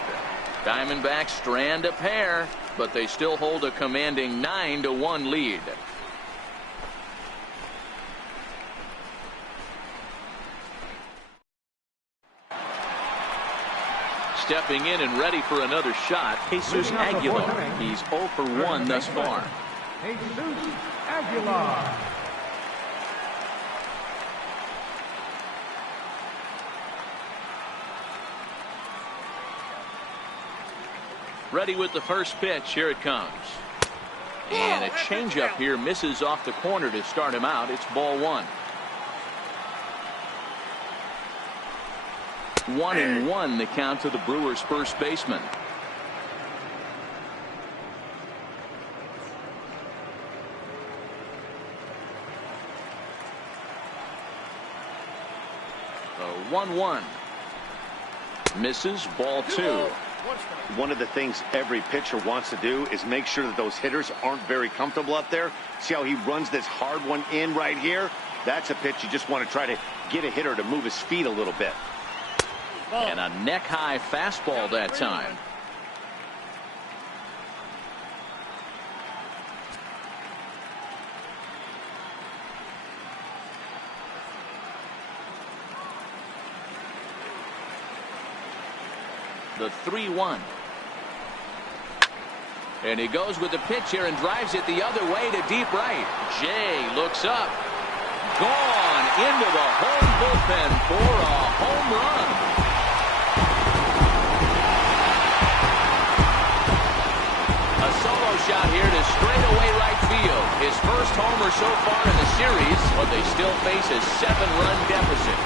Diamondbacks strand a pair, but they still hold a commanding 9-1 lead. Stepping in and ready for another shot, Jesus Aguilar. He's 0 for 1 thus far. Jesus Aguilar. Ready with the first pitch. Here it comes. And a changeup here misses off the corner to start him out. It's ball one. 1-1 the count to the Brewers' first baseman. The 1-1. Misses, ball 2. One of the things every pitcher wants to do is make sure that those hitters aren't very comfortable up there. See how he runs this hard one in right here? That's a pitch you just want to try to get a hitter to move his feet a little bit. And a neck-high fastball that time. The 3-1. And he goes with the pitch here and drives it the other way to deep right. Jay looks up. Gone into the home bullpen for a home run. A solo shot here to straightaway right field. His first homer so far in the series, but they still face a 7-run deficit.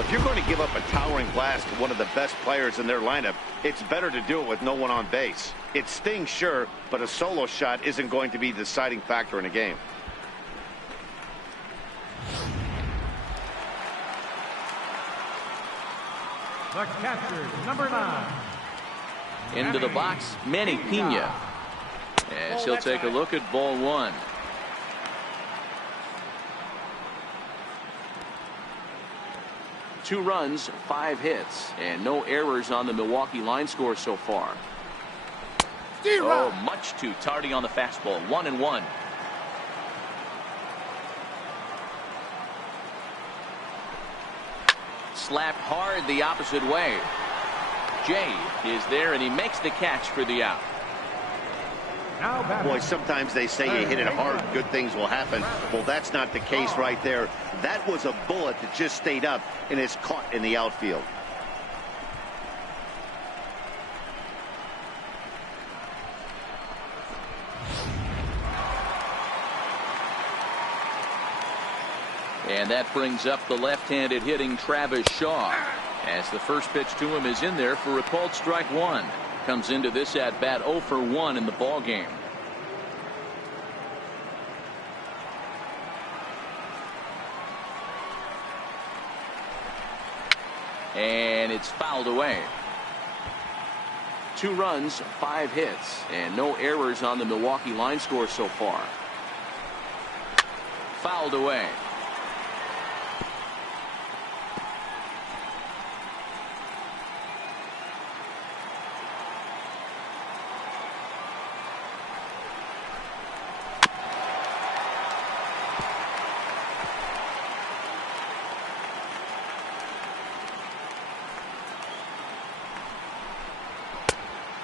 If you're going to give up a towering blast to one of the best players in their lineup, it's better to do it with no one on base. It stings, sure, but a solo shot isn't going to be the deciding factor in a game. The catcher, number 9. Into the box, Manny Pena. As he'll take a look at ball 1. Two runs, 5 hits, and no errors on the Milwaukee line score so far. Oh, much too tardy on the fastball. 1-1. Slapped hard the opposite way. Jay is there, and he makes the catch for the out. Boy, sometimes they say you hit it hard, good things will happen. Well, that's not the case right there. That was a bullet that just stayed up and is caught in the outfield. And that brings up the left-handed hitting Travis Shaw, as the first pitch to him is in there for a called strike 1. Comes into this at bat 0 for 1 in the ball game. And it's fouled away. 2 runs, 5 hits, and no errors on the Milwaukee line score so far. Fouled away.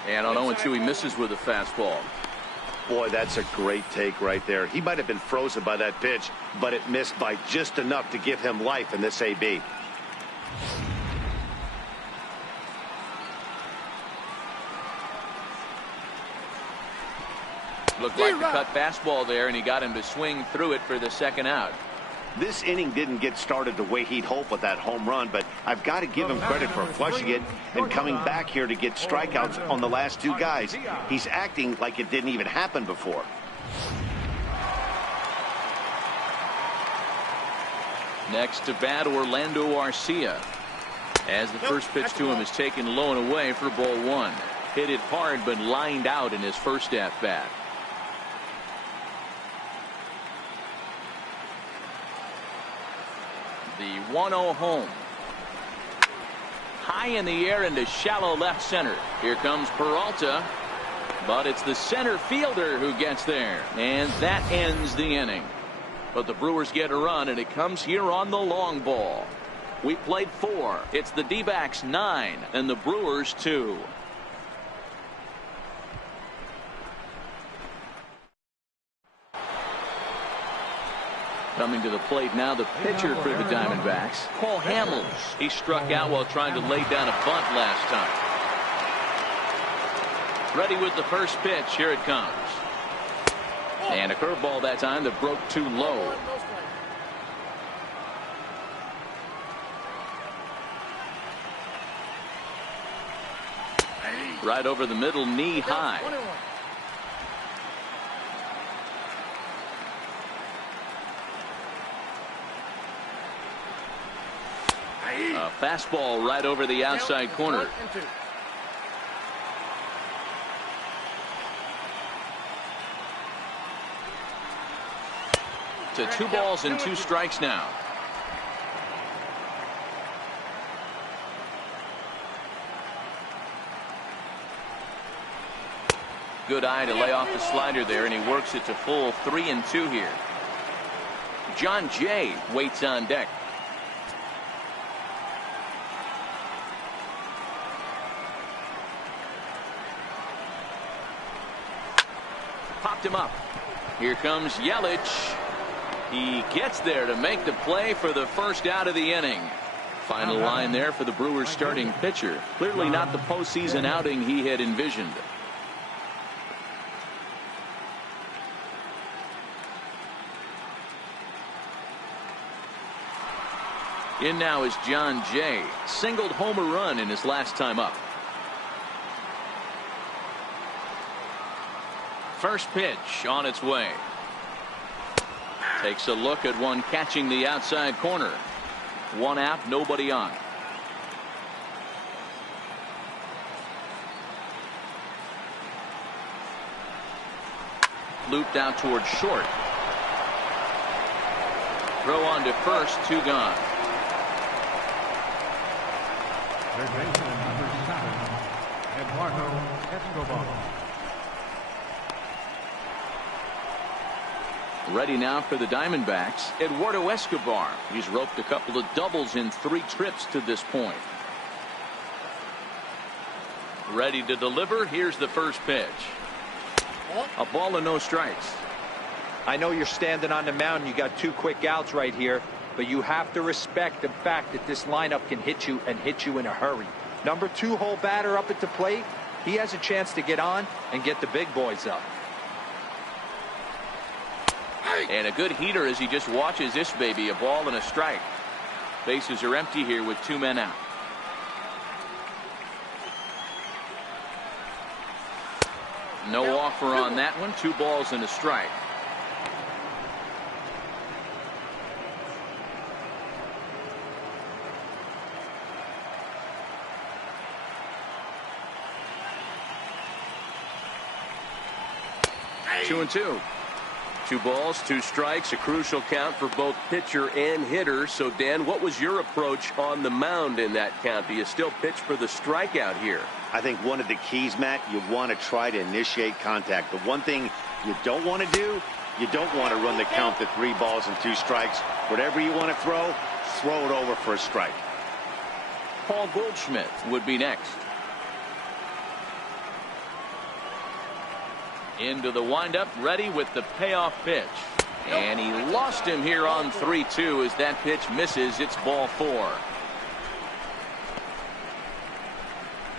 And on 0-2, he misses with a fastball. Boy, that's a great take right there. He might have been frozen by that pitch, but it missed by just enough to give him life in this AB. Looked like the cut fastball there, and he got him to swing through it for the second out. This inning didn't get started the way he'd hoped with that home run, but I've got to give him credit for flushing it and coming back here to get strikeouts on the last 2 guys. He's acting like it didn't even happen before. Next to bat, Orlando Arcia, as the first pitch to him is taken low and away for ball 1. Hit it hard but lined out in his first at bat. The 1-0 home. High in the air into shallow left center. Here comes Peralta, but it's the center fielder who gets there, and that ends the inning. But the Brewers get a run, and it comes here on the long ball. We played 4. It's the D-backs 9 and the Brewers 2. Coming to the plate now, the pitcher for the Diamondbacks, Cole Hamels. He struck out while trying to lay down a bunt last time. Ready with the first pitch. Here it comes. And a curveball that time that broke too low. Right over the middle, knee high. A fastball right over the outside corner. To 2 balls and 2 strikes now. Good eye to lay off the slider there, and he works it to full 3-2 here. John Jay waits on deck. Popped him up. Here comes Yelich. He gets there to make the play for the first out of the inning. Final line there for the Brewers starting pitcher. Clearly not the postseason outing he had envisioned. In now is John Jay. Singled homer run in his last time up. First pitch on its way. Takes a look at one catching the outside corner. 1 out, nobody on. Looped out towards short. Throw on to first, 2 gone. Third baseman number 7, Eduardo Escobar. Ready now for the Diamondbacks, Eduardo Escobar. He's roped a couple of doubles in 3 trips to this point. Ready to deliver. Here's the first pitch. A ball and no strikes. I know you're standing on the mound. You got 2 quick outs right here, but you have to respect the fact that this lineup can hit you and hit you in a hurry. Number 2 hole batter up at the plate. He has a chance to get on and get the big boys up. And a good heater as he just watches this baby. A ball and a strike. Bases are empty here with 2 men out. No offer on that one. 2 balls and a strike. Two and 2. 2 balls, 2 strikes, a crucial count for both pitcher and hitter. So, Dan, what was your approach on the mound in that count? Do you still pitch for the strikeout here? I think one of the keys, Matt, you want to try to initiate contact. The one thing you don't want to do, you don't want to run the count to 3 balls and 2 strikes. Whatever you want to throw it over for a strike. Paul Goldschmidt would be next. Into the windup, ready with the payoff pitch. And he lost him here on 3-2 as that pitch misses. It's ball 4.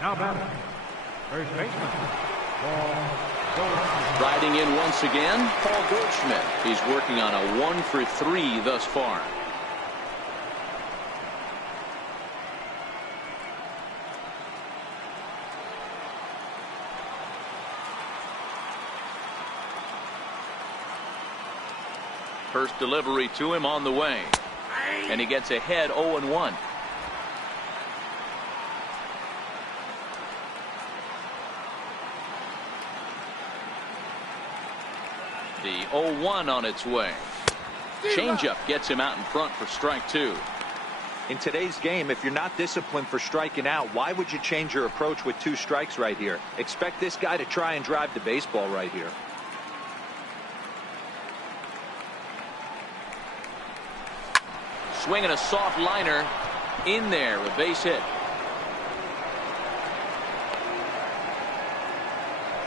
Now batting, first baseman, Paul Goldschmidt. Riding in once again, Paul Goldschmidt. He's working on a 1 for 3 thus far. First delivery to him on the way. And he gets ahead 0-1. The 0-1 on its way. Changeup gets him out in front for strike 2. In today's game, if you're not disciplined for striking out, why would you change your approach with 2 strikes right here? Expect this guy to try and drive the baseball right here. Swinging a soft liner in there, a base hit.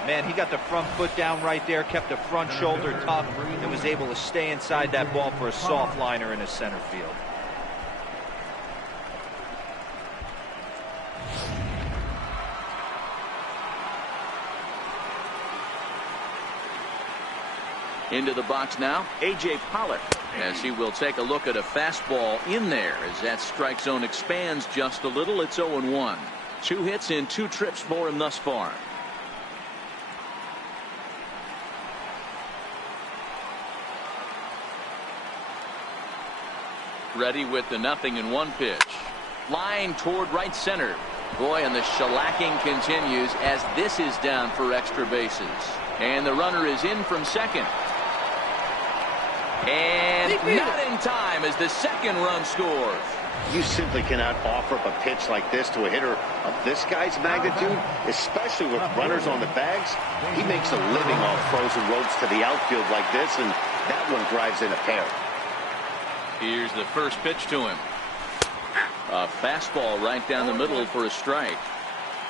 Man, he got the front foot down right there, kept the front shoulder tough, and was able to stay inside that ball for a soft liner in the center field. Into the box now, A.J. Pollock, as he will take a look at a fastball in there as that strike zone expands just a little. It's 0-1. 2 hits in 2 trips for him thus far. Ready with the 0-1 pitch. Line toward right center. Boy, and the shellacking continues as this is down for extra bases. And the runner is in from second. And not in time as the second run scores. You simply cannot offer up a pitch like this to a hitter of this guy's magnitude, especially with runners on the bags. He makes a living off frozen ropes to the outfield like this, and that one drives in a pair. Here's the first pitch to him. A fastball right down the middle for a strike.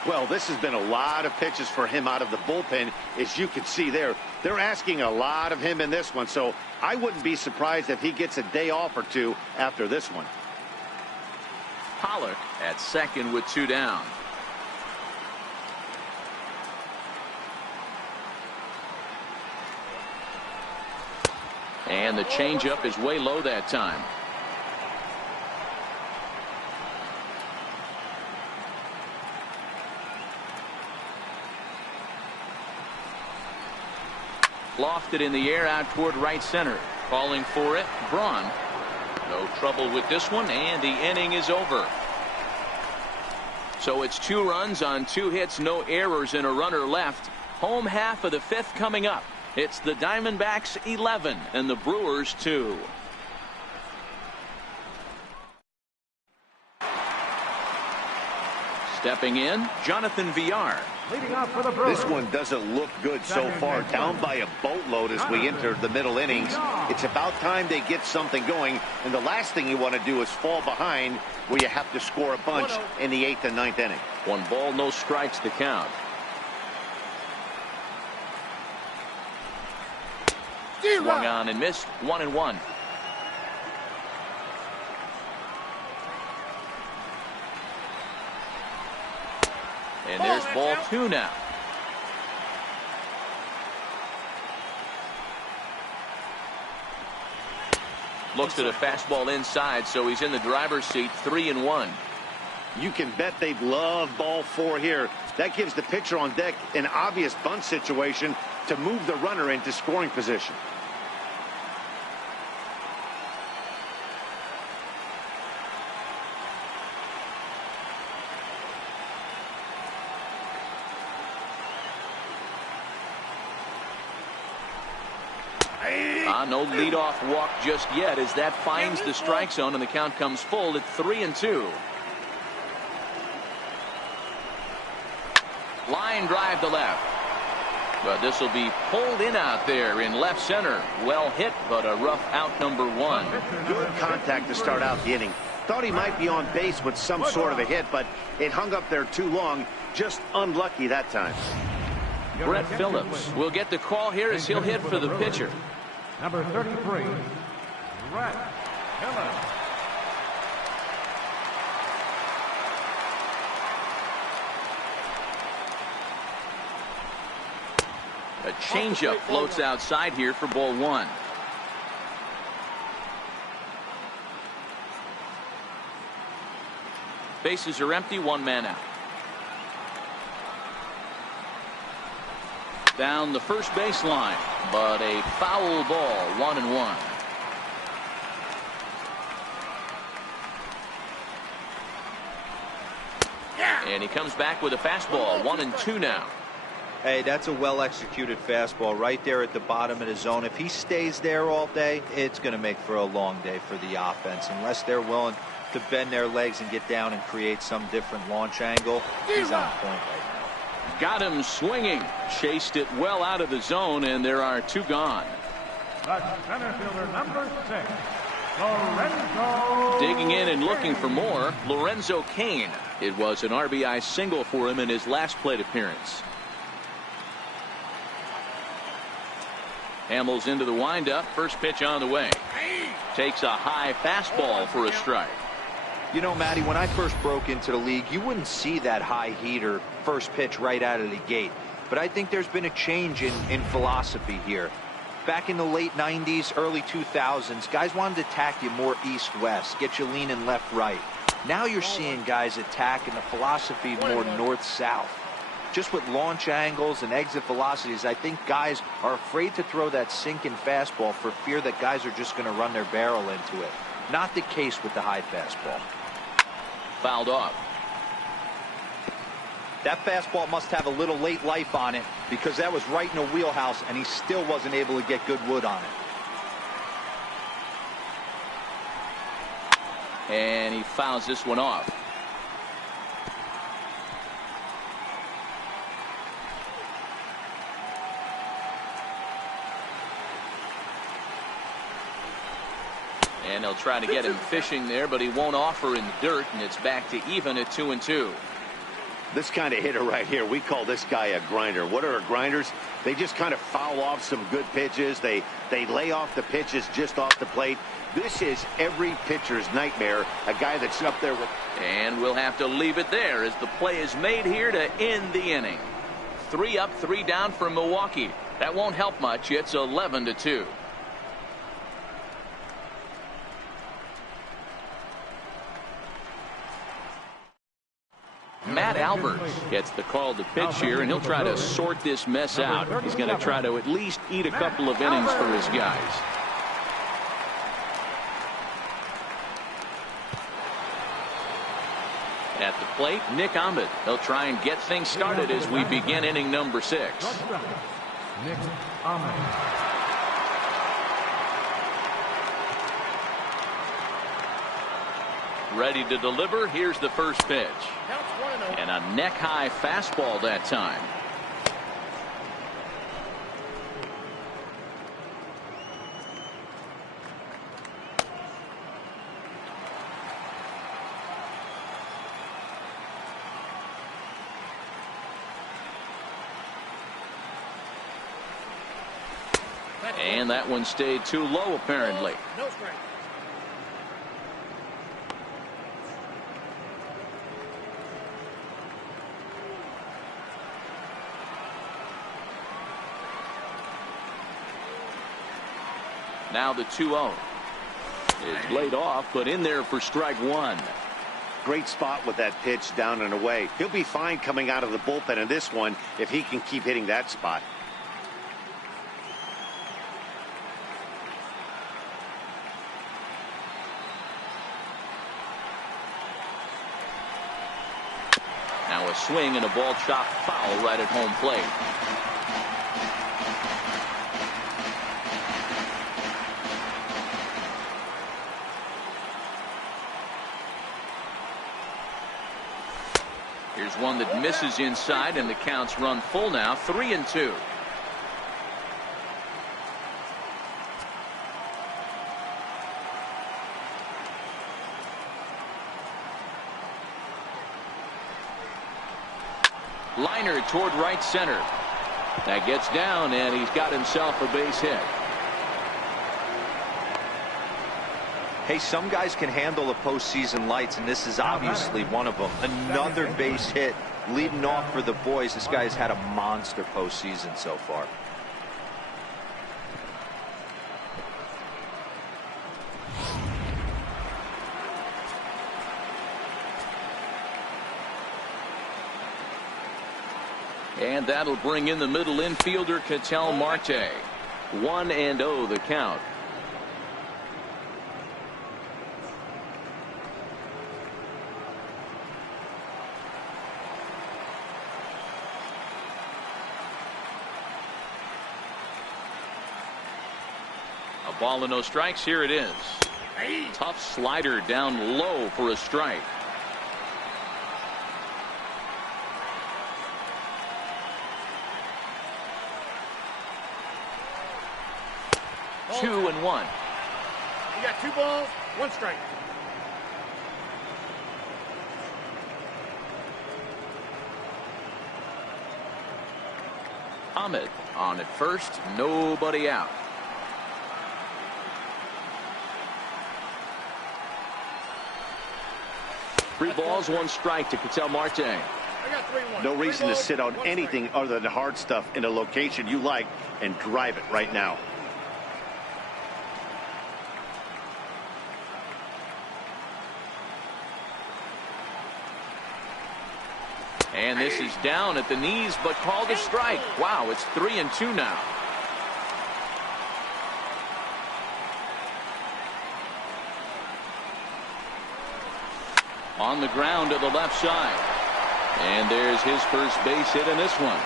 Well, this has been a lot of pitches for him out of the bullpen. As you can see there, they're asking a lot of him in this one, so I wouldn't be surprised if he gets a day off or two after this one. Pollock at second with 2 down. And the changeup is way low that time. Lofted in the air out toward right center. Calling for it, Braun. No trouble with this one, and the inning is over. So it's 2 runs on 2 hits, no errors, and a runner left. Home half of the 5th coming up. It's the Diamondbacks 11 and the Brewers 2. Stepping in, Jonathan Villar. This one doesn't look good so far. Down by a boatload as we enter the middle innings. It's about time they get something going, and the last thing you want to do is fall behind where you have to score a bunch in the 8th and 9th inning. 1 ball, no strikes to count. Swung on and missed. 1-1. And there's ball 2 now. Looks at a fastball inside, so he's in the driver's seat. 3-1. You can bet they'd love ball 4 here. That gives the pitcher on deck an obvious bunt situation to move the runner into scoring position. No leadoff walk just yet as that finds the strike zone and the count comes full at 3-2. Line drive to left. But this will be pulled in out there in left center. Well hit, but a rough out number 1. Good contact to start out the inning. Thought he might be on base with some sort of a hit, but it hung up there too long. Just unlucky that time. Brett Phillips will get the call here as he'll hit for the pitcher. Number 33, Brett Phillips. A changeup floats outside here for ball 1. Bases are empty, 1 man out. Down the first baseline, but a foul ball. 1-1. And he comes back with a fastball. 1-2 now. Hey, that's a well-executed fastball right there at the bottom of the zone. If he stays there all day, it's going to make for a long day for the offense. Unless they're willing to bend their legs and get down and create some different launch angle, he's on point right now. Got him swinging. Chased it well out of the zone, and there are 2 gone. The center fielder, number 6, Lorenzo. Digging in and looking for more, Lorenzo Cain. It was an RBI single for him in his last plate appearance. Hamels into the windup. First pitch on the way. Takes a high fastball for a strike. You know, Matty, when I first broke into the league, you wouldn't see that high heater first pitch right out of the gate. But I think there's been a change in philosophy here. Back in the late 90s, early 2000s, guys wanted to attack you more east-west, get you leaning left-right. Now you're seeing guys attacking the philosophy more north-south. Just with launch angles and exit velocities, I think guys are afraid to throw that sinking fastball for fear that guys are just going to run their barrel into it. Not the case with the high fastball. fouled off. That fastball must have a little late life on it, because that was right in the wheelhouse, and he still wasn't able to get good wood on it. And he fouls this one off. And they'll try to get him fishing there, but he won't offer in the dirt, and it's back to even at 2-2. This kind of hitter right here, we call this guy a grinder. What are grinders? They just kind of foul off some good pitches. They lay off the pitches just off the plate. This is every pitcher's nightmare, a guy that's up there with... And we'll have to leave it there as the play is made here to end the inning. 3 up, 3 down for Milwaukee. That won't help much. It's 11-2. Matt Albers gets the call to pitch here, and he'll try to sort this mess out. He's going to try to at least eat a couple of innings for his guys. At the plate, Nick Ahmed. He'll try and get things started as we begin inning number 6. Nick Ahmed. Ready to deliver. Here's the first pitch. And a neck-high fastball that time. And that one stayed too low, apparently. No strike. Now the 2-0 is laid off, but in there for strike 1. Great spot with that pitch down and away. He'll be fine coming out of the bullpen in this one if he can keep hitting that spot. Now a swing and a ball chopped foul right at home plate. Here's one that misses inside, and the counts run full now, 3-2. Liner toward right center. That gets down, and he's got himself a base hit. Hey, some guys can handle the postseason lights, and this is obviously one of them. Another base hit leading off for the boys. This guy's had a monster postseason so far. And that'll bring in the middle infielder, Ketel Marte. 1-0 the count. A ball and no strikes. Here it is. Tough slider down low for a strike. Ball. 2-1. You got 2 balls, 1 strike. Ahmed on at first, nobody out. Three balls, 1 strike to Ketel Marte. I got 3-1. No reason to balls, sit on 1 anything strike. other than hard stuff in a location you like and drive it right now. And this is down at the knees, but called a strike. Wow, it's 3-2 now. On the ground to the left side. And there's his first base hit in this one.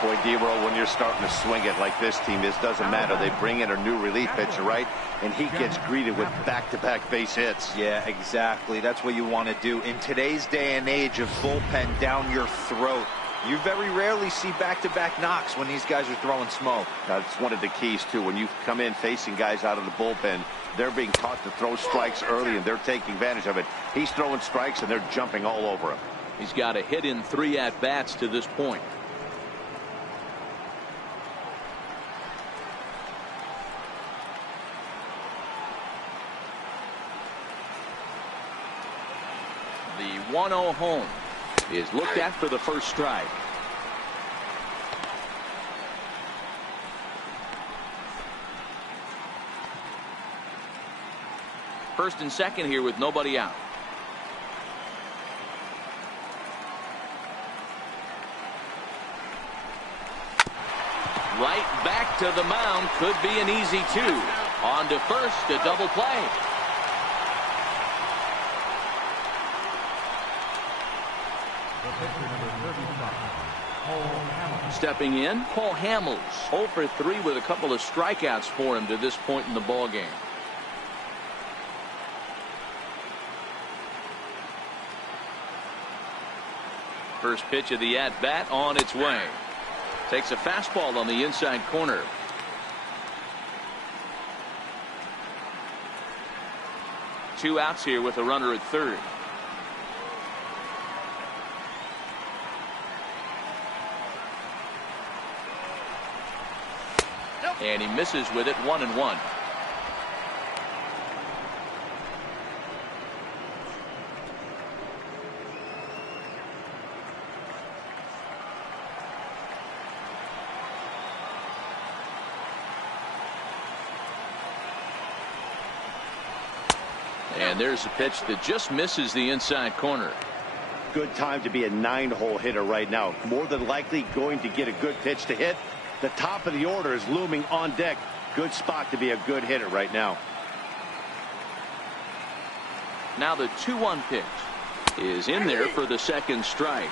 Boy, D-Roll, when you're starting to swing it like this team is, doesn't matter. They bring in a new relief pitcher, right? And he gets greeted with back-to-back base hits. Yeah, exactly. That's what you want to do. In today's day and age of bullpen down your throat, you very rarely see back-to-back knocks when these guys are throwing smoke. That's one of the keys, too. When you come in facing guys out of the bullpen, they're being taught to throw strikes early, and they're taking advantage of it. He's throwing strikes, and they're jumping all over him. He's got a hit in 3 at-bats to this point. The 1-0 home is looked at for the first strike. First and second here with nobody out. Right back to the mound. Could be an easy 2. On to first, a double play. Stepping in, Paul Hamels, 0 for 3 with a couple of strikeouts for him to this point in the ball game. First pitch of the at-bat on its way. Takes a fastball on the inside corner. Two outs here with a runner at third. And he misses with it, 1-1. And there's a pitch that just misses the inside corner. Good time to be a 9-hole hitter right now. More than likely going to get a good pitch to hit. The top of the order is looming on deck. Good spot to be a good hitter right now. Now the 2-1 pitch is in there for the second strike.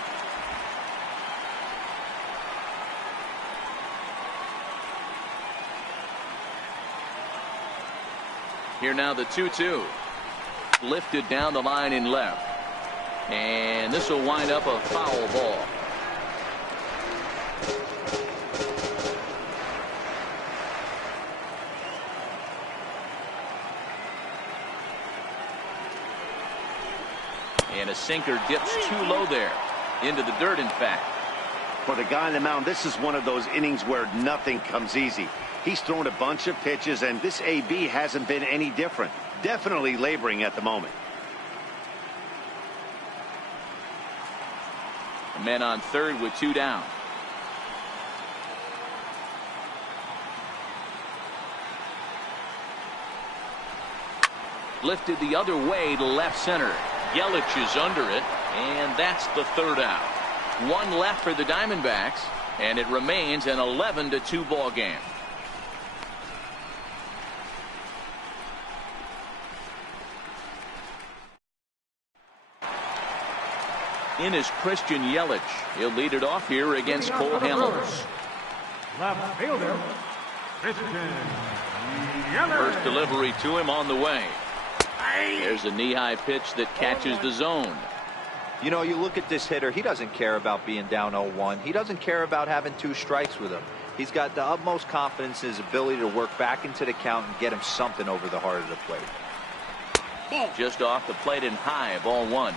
Here now the 2-2. Lifted down the line in left. And this will wind up a foul ball. And a sinker dips too low there. Into the dirt, in fact. For the guy on the mound, this is one of those innings where nothing comes easy. He's thrown a bunch of pitches, and this AB hasn't been any different. Definitely laboring at the moment. A man on third with 2 down. Lifted the other way to left center. Yelich is under it, and that's the third out. 1 left for the Diamondbacks, and it remains an 11-2 ball game. In is Christian Yelich. He'll lead it off here against Cole Hamels. Left fielder, Christian Yelich. First delivery to him on the way. There's a knee-high pitch that catches the zone. You know, you look at this hitter, he doesn't care about being down 0-1. He doesn't care about having 2 strikes with him. He's got the utmost confidence in his ability to work back into the count and get him something over the heart of the plate. Just off the plate and high, ball 1.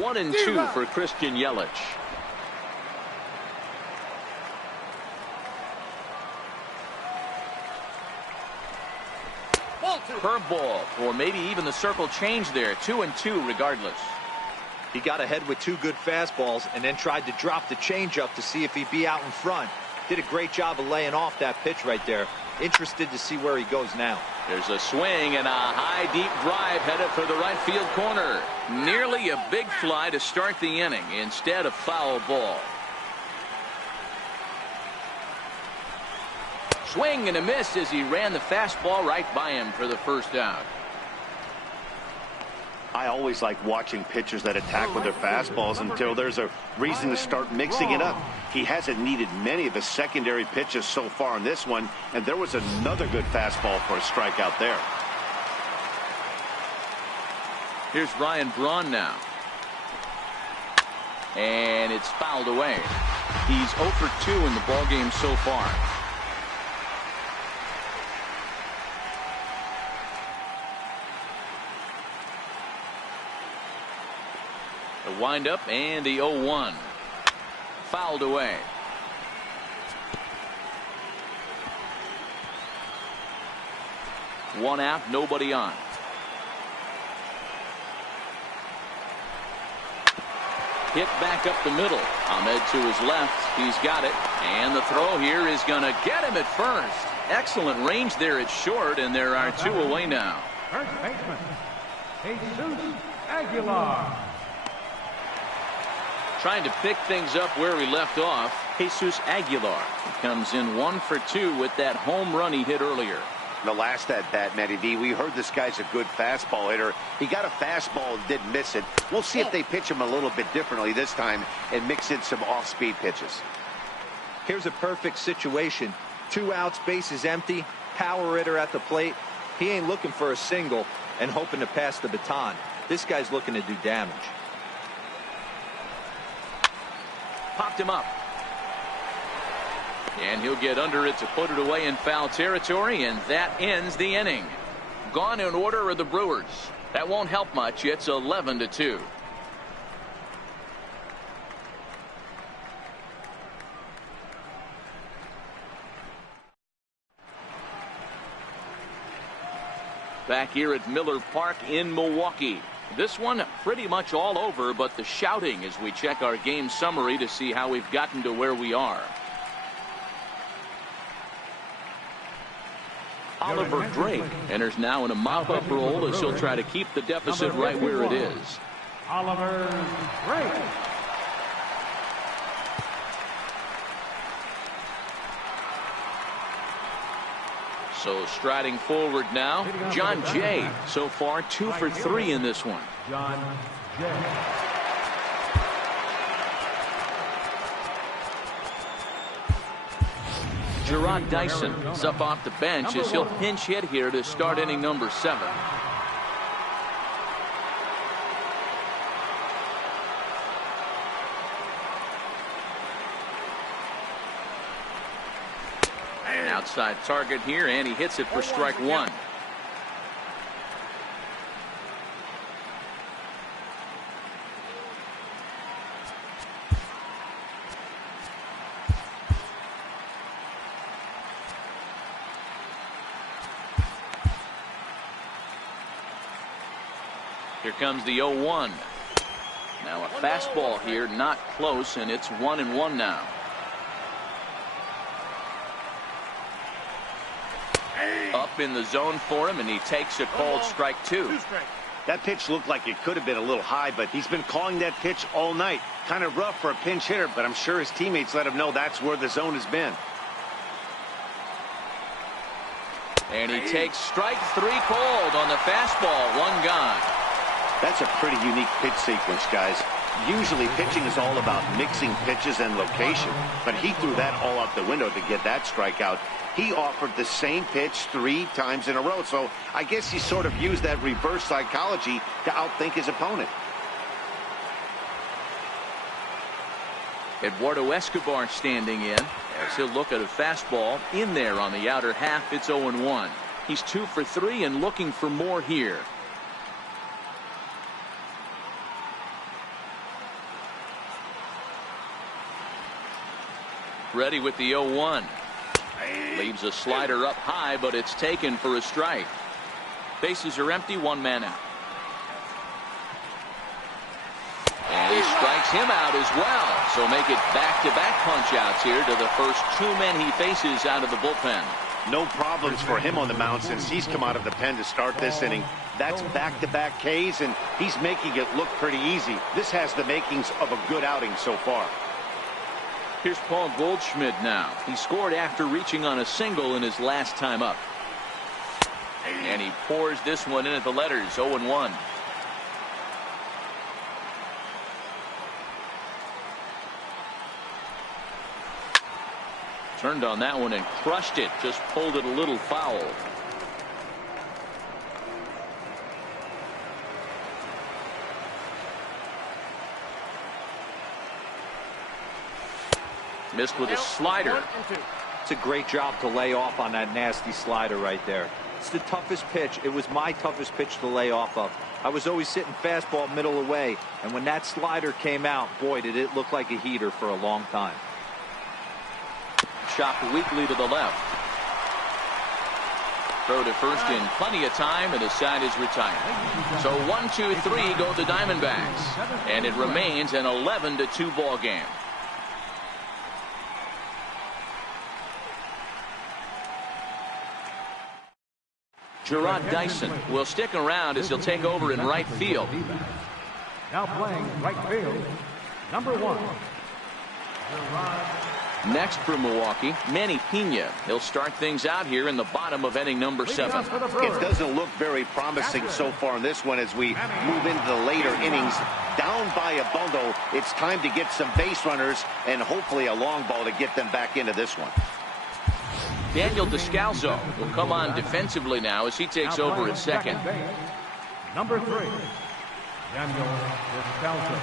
One and 2 for Christian Yelich. Curveball, or maybe even the circle change there. 2-2 regardless. He got ahead with 2 good fastballs and then tried to drop the changeup to see if he'd be out in front. Did a great job of laying off that pitch right there. Interested to see where he goes now. There's a swing and a high deep drive headed for the right field corner. Nearly a big fly to start the inning. Instead, a foul ball. Swing and a miss as he ran the fastball right by him for the first out. I always like watching pitchers that attack with their fastballs until there's a reason to start mixing it up. He hasn't needed many of his secondary pitches so far in this one, and there was another good fastball for a strikeout there. Here's Ryan Braun now. And it's fouled away. He's 0 for 2 in the ballgame so far. The windup and the 0-1. Fouled away. One out, nobody on. Hit back up the middle. Ahmed to his left. He's got it. And the throw here is going to get him at first. Excellent range there at short, and there are 2 away now. First baseman, Jesus Aguilar. Trying to pick things up where he left off. Jesus Aguilar. He comes in 1 for 2 with that home run he hit earlier. The last at bat, Matty V, we heard this guy's a good fastball hitter. He got a fastball and didn't miss it. We'll see if they pitch him a little bit differently this time and mix in some off-speed pitches. Here's a perfect situation. 2 outs, bases empty, power hitter at the plate. He ain't looking for a single and hoping to pass the baton. This guy's looking to do damage. Popped him up. And he'll get under it to put it away in foul territory, and that ends the inning. Gone in order are the Brewers. That won't help much. It's 11-2. Back here at Miller Park in Milwaukee. This one pretty much all over, but the shouting as we check our game summary to see how we've gotten to where we are. Oliver Drake enters now in a mop-up role as he'll try to keep the deficit right where it is. Oliver Drake. So striding forward now, John Jay. So far 2 for 3 in this one. John Jay. Gerard Dyson is up off the bench as he'll pinch hit here to start inning number 7. An outside target here, and he hits it for strike 1. Here comes the 0-1. Now a fastball here, not close, and it's 1-1 now. Up in the zone for him, and he takes a called strike 2. That pitch looked like it could have been a little high, but he's been calling that pitch all night. Kind of rough for a pinch hitter, but I'm sure his teammates let him know that's where the zone has been. And he takes strike 3 called on the fastball. 1 gone. That's a pretty unique pitch sequence, guys. Usually pitching is all about mixing pitches and location, but he threw that all out the window to get that strikeout. He offered the same pitch 3 times in a row, so I guess he sort of used that reverse psychology to outthink his opponent. Eduardo Escobar standing in as he'll look at a fastball in there on the outer half. It's 0-1. He's 2 for 3 and looking for more here. Ready with the 0-1. Leaves a slider up high, but it's taken for a strike. Bases are empty, 1 man out. And he strikes him out as well. So make it back-to-back punch outs here to the first 2 men he faces out of the bullpen. No problems for him on the mound since he's come out of the pen to start this inning. That's back-to-back Ks, and he's making it look pretty easy. This has the makings of a good outing so far. Here's Paul Goldschmidt now. He scored after reaching on a single in his last time up. And he pours this one in at the letters, 0-1. Turned on that one and crushed it. Just pulled it a little foul. Missed with a slider. It's a great job to lay off on that nasty slider right there. It's the toughest pitch. It was my toughest pitch to lay off of. I was always sitting fastball middle away, and when that slider came out, boy, did it look like a heater for a long time. Chopped weakly to the left. Throw to first in plenty of time, and the side is retired. So 1-2-3 go the Diamondbacks, and it remains an 11-2 ball game. Gerard Dyson will stick around as he'll take over in right field. Now playing right field, number 1. Next for Milwaukee, Manny Pena. He'll start things out here in the bottom of inning number 7. It doesn't look very promising so far in this one as we move into the later innings. Down by a bundle, it's time to get some base runners and hopefully a long ball to get them back into this one. Daniel Descalso will come on defensively now as he takes over at second. Number 3, Daniel Descalso.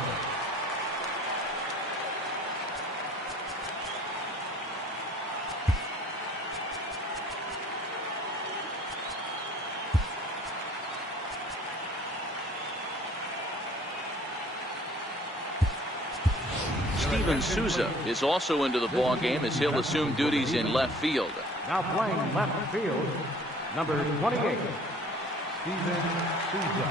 Steven Souza is also into the ball game as he'll assume duties in left field. Now playing left field, number 28, Steven Souza.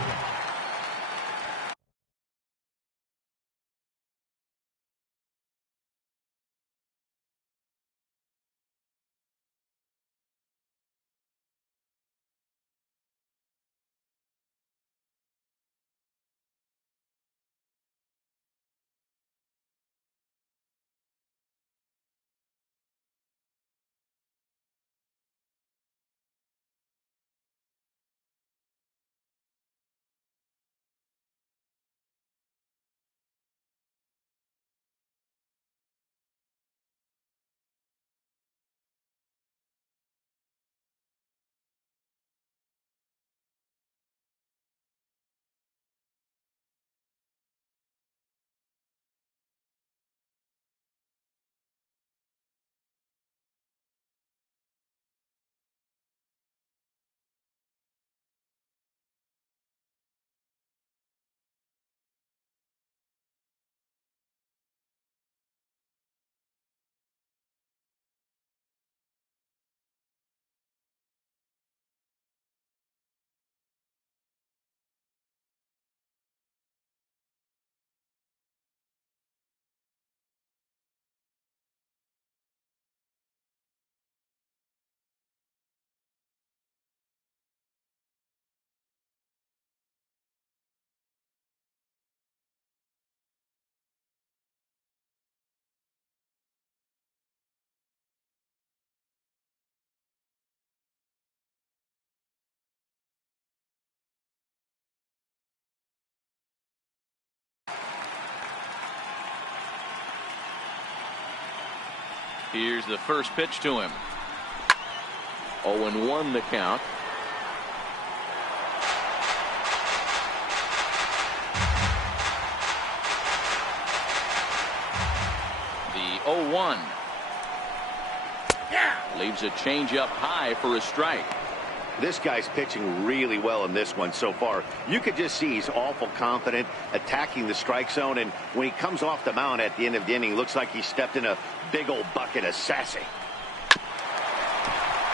Here's the first pitch to him. 0-1 the count. The 0-1. Leaves a changeup high for a strike. This guy's pitching really well in this one so far. You could just see he's awful confident attacking the strike zone, and when he comes off the mound at the end of the inning, looks like he stepped in a big old bucket of sassy.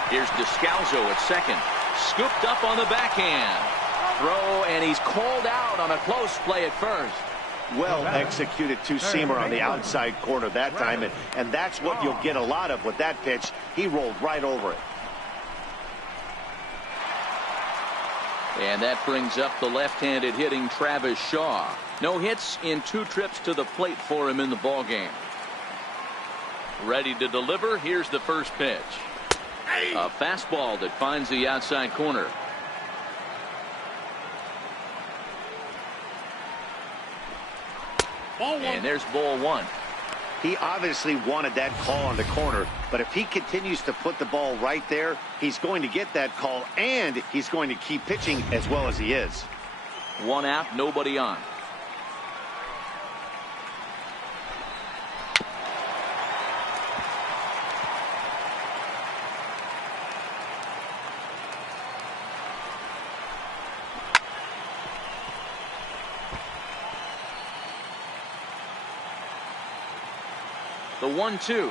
Here's Descalso at second. Scooped up on the backhand. Throw, and he's called out on a close play at first. Well executed two-seamer on the outside corner that time, and that's what you'll get a lot of with that pitch. He rolled right over it. And that brings up the left-handed hitting Travis Shaw. No hits in 2 trips to the plate for him in the ballgame. Ready to deliver. Here's the first pitch. A fastball that finds the outside corner. And there's ball 1. He obviously wanted that call on the corner, but if he continues to put the ball right there, he's going to get that call, and he's going to keep pitching as well as he is. 1 out, nobody on. The 1-2.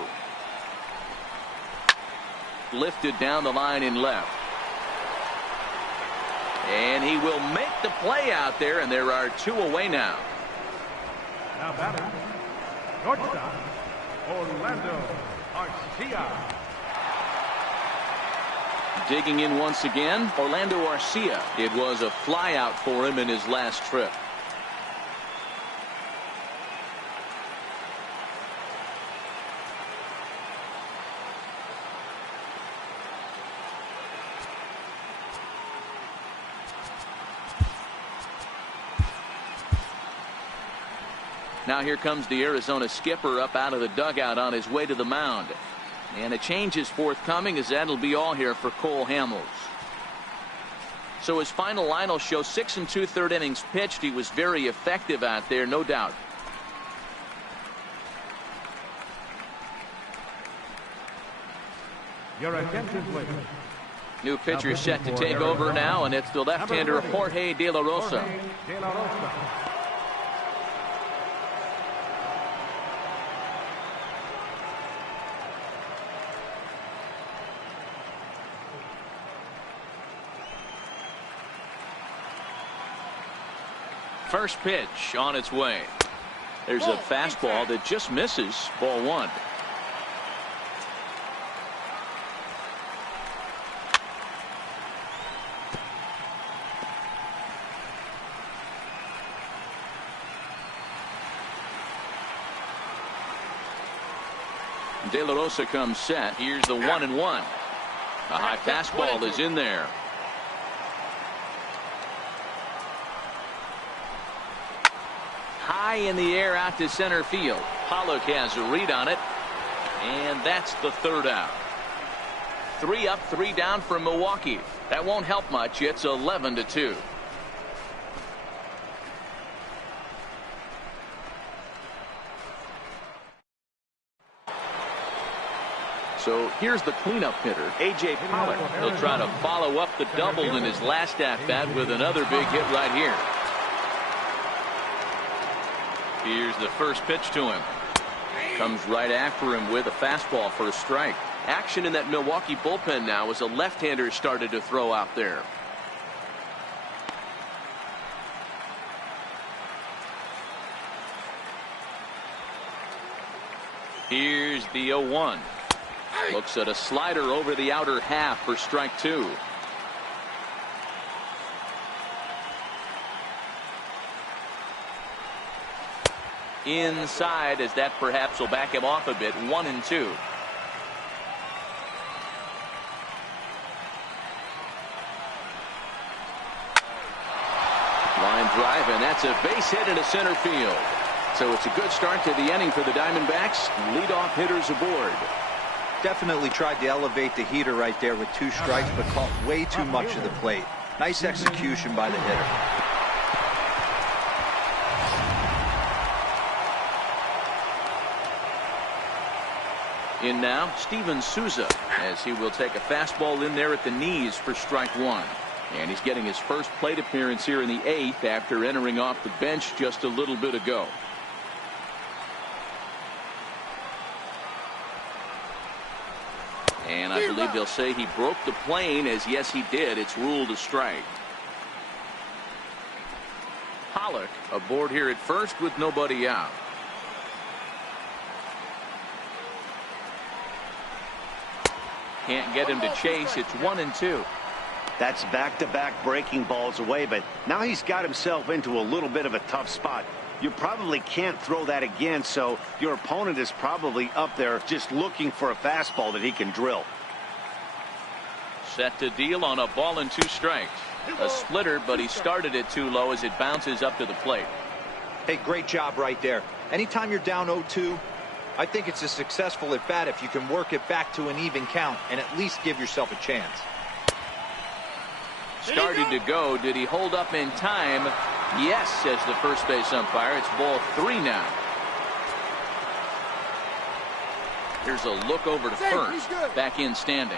Lifted down the line in left. And he will make the play out there, and there are 2 away now. Now batting, shortstop, Orlando Arcia. Digging in once again, Orlando Arcia. It was a fly out for him in his last trip. Now here comes the Arizona skipper up out of the dugout on his way to the mound. And a change is forthcoming, as that'll be all here for Cole Hamels. So his final line will show 6 2/3 innings pitched. He was very effective out there, no doubt. Your attention, please. New pitcher set to take over now, and it's the left-hander Jorge De La Rosa. Jorge De La Rosa. First pitch on its way. There's a fastball that just misses. Ball 1. De La Rosa comes set. Here's the 1-1. A high fastball is in there. High in the air out to center field. Pollock has a read on it, and that's the 3rd out. 3 up, 3 down for Milwaukee. That won't help much. It's 11-2. So here's the cleanup hitter, A.J. Pollock. He'll try to follow up the double in his last at-bat with another big hit right here. Here's the first pitch to him. Comes right after him with a fastball for a strike. Action in that Milwaukee bullpen now as a left-hander started to throw out there. Here's the 0-1. Looks at a slider over the outer half for strike 2. Inside, as that perhaps will back him off a bit. 1-2. Line drive, and that's a base hit into center field. So it's a good start to the inning for the Diamondbacks. Leadoff hitters aboard. Definitely tried to elevate the heater right there with 2 strikes, but caught way too much of the plate. Nice execution by the hitter. In now, Steven Souza, as he will take a fastball in there at the knees for strike 1. And he's getting his first plate appearance here in the 8th after entering off the bench just a little bit ago. And I believe they'll say he broke the plane, as yes he did. It's ruled a strike. Pollock aboard here at first with nobody out. Can't get him to chase. It's 1-2. That's back-to-back breaking balls away, but now he's got himself into a little bit of a tough spot. You probably can't throw that again, so your opponent is probably up there just looking for a fastball that he can drill. Set to deal on a ball and 2 strikes. A splitter, but he started it too low as it bounces up to the plate. Hey, great job right there. Anytime you're down 0-2, I think it's a successful at bat if you can work it back to an even count and at least give yourself a chance. Started to go. Did he hold up in time? Yes, says the first base umpire. It's ball 3 now. Here's a look over to first. Back in standing.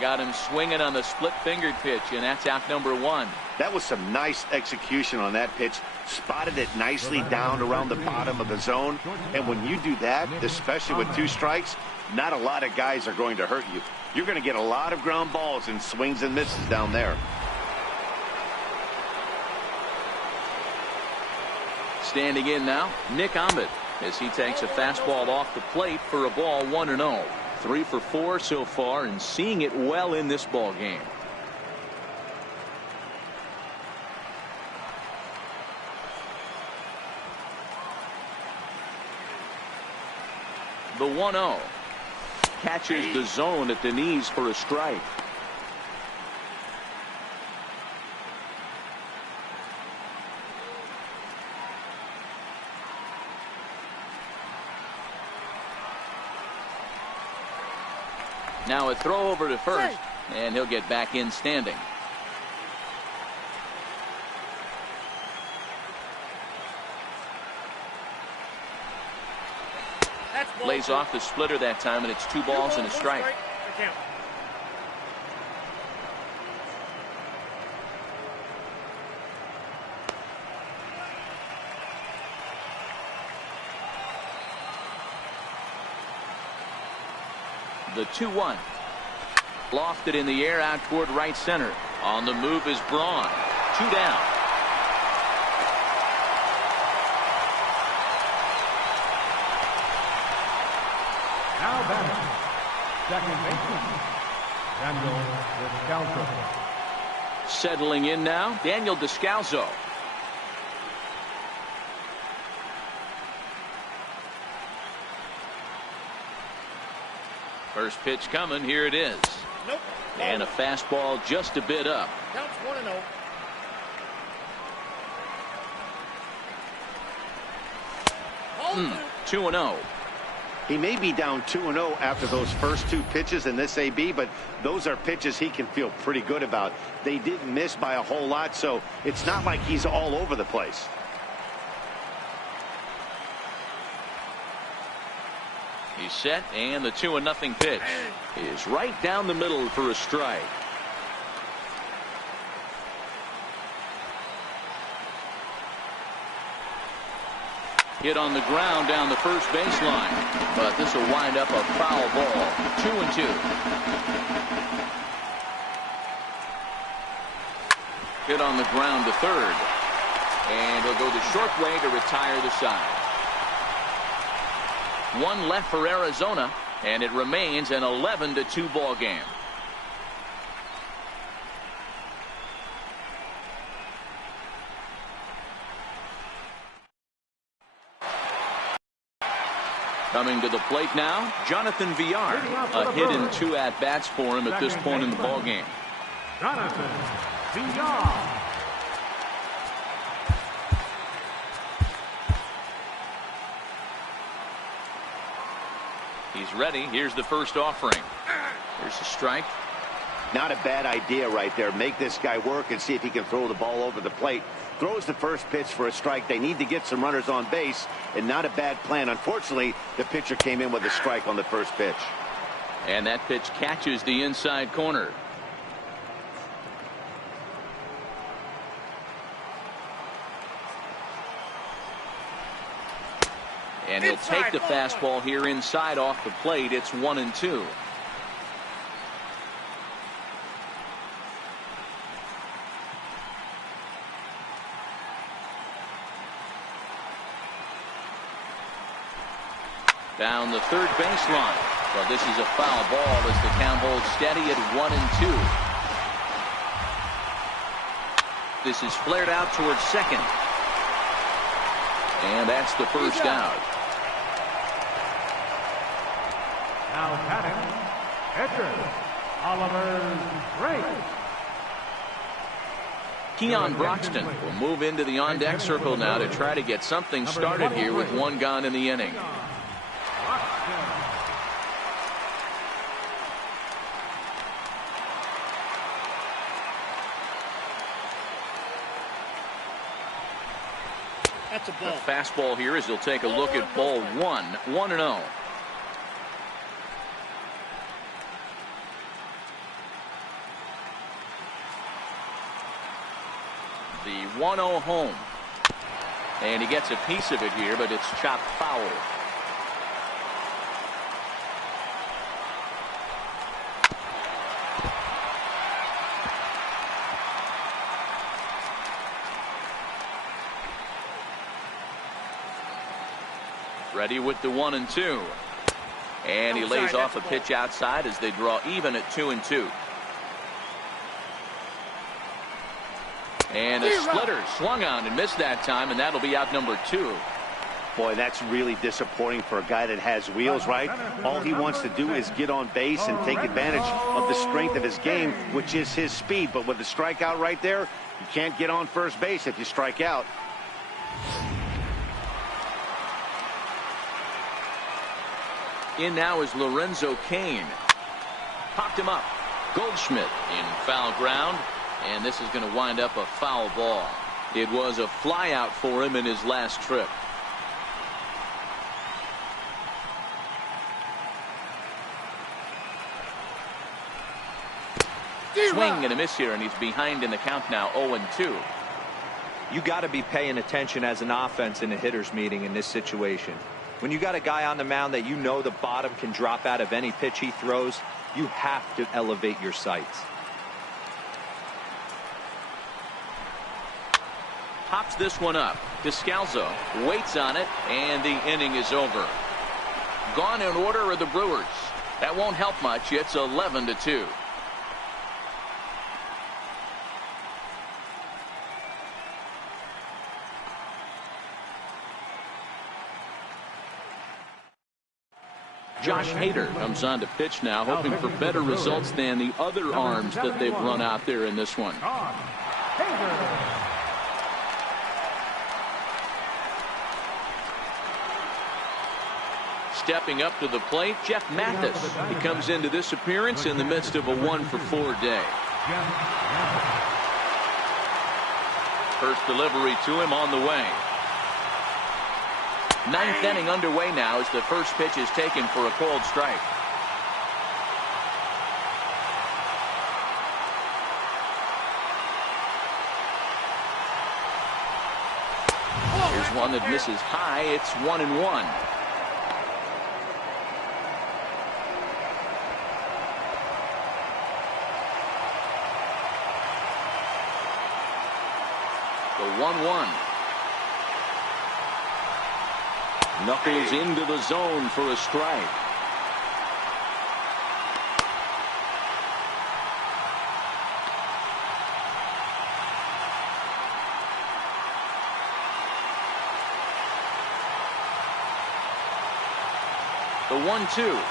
Got him swinging on the split-fingered pitch, and that's out number 1. That was some nice execution on that pitch. Spotted it nicely down around the bottom of the zone. And when you do that, especially with 2 strikes, not a lot of guys are going to hurt you. You're going to get a lot of ground balls and swings and misses down there. Standing in now, Nick Ahmed, as he takes a fastball off the plate for a ball 1-0. 3 for 4 so far and seeing it well in this ball game. The 1-0 catches the zone at the knees for a strike. Now a throw over to first, and he'll get back in standing. Lays off the splitter that time, and it's 2 balls and a strike. The 2-1. Lofted in the air out toward right center. On the move is Braun. 2 down. Now batting, second baseman, Daniel Descalso. Settling in now, Daniel Descalso. First pitch coming. Here it is. Nope. And a fastball just a bit up. Counts 1-0. Mm, 2-0. He may be down 2-0 after those first 2 pitches in this AB, but those are pitches he can feel pretty good about. They didn't miss by a whole lot, so it's not like he's all over the place. He's set, and the 2-0 pitch is right down the middle for a strike. Hit on the ground down the first baseline, but this will wind up a foul ball. 2-2. Hit on the ground to third, and he'll go the short way to retire the side. 1 left for Arizona, and it remains an 11-2 ball game. Coming to the plate now, Jonathan Villar. A hit and 2 at-bats for him at this point in the ball game. Jonathan Villar. He's ready. Here's the first offering. Here's a strike. Not a bad idea right there. Make this guy work and see if he can throw the ball over the plate. Throws the first pitch for a strike. They need to get some runners on base, and not a bad plan. Unfortunately, the pitcher came in with a strike on the first pitch. And that pitch catches the inside corner. And he'll take the fastball here inside off the plate. It's 1-2. Down the third baseline. Well, this is a foul ball as the count holds steady at 1-2. This is flared out towards second. And that's the first out. Now batting, pitcher, Oliver Drake. Keon Broxton will move into the on-deck circle now to try to get something started here with one gone in the inning. That's a ball. A fastball here as he'll take a look at ball 1, 1-0. The 1-0 home. And he gets a piece of it here, but it's chopped foul. Ready with the 1-2. And he lays off a pitch outside as they draw even at 2-2. And a splitter swung on and missed that time, and that'll be out number 2. Boy, that's really disappointing for a guy that has wheels, right? All he wants to do is get on base and take advantage of the strength of his game, which is his speed. But with the strikeout right there, you can't get on first base if you strike out. In now is Lorenzo Cain. Popped him up. Goldschmidt in foul ground. And this is going to wind up a foul ball. It was a fly out for him in his last trip. Swing and a miss here, and he's behind in the count now, 0-2. You got to be paying attention as an offense in a hitter's meeting in this situation. When you got a guy on the mound that you know the bottom can drop out of any pitch he throws, you have to elevate your sights. Pops this one up. Descalzo waits on it, and the inning is over. Gone in order are the Brewers. That won't help much. It's 11-2. Josh Hader comes on to pitch now, hoping for better results than the other arms that they've run out there in this one. Stepping up to the plate, Jeff Mathis. He comes into this appearance in the midst of a 1-for-4 day. First delivery to him on the way. Ninth inning underway now as the first pitch is taken for a called strike. Here's one that misses high. It's 1-1. The 1-1. Knuckles into the zone for a strike. The 1-2.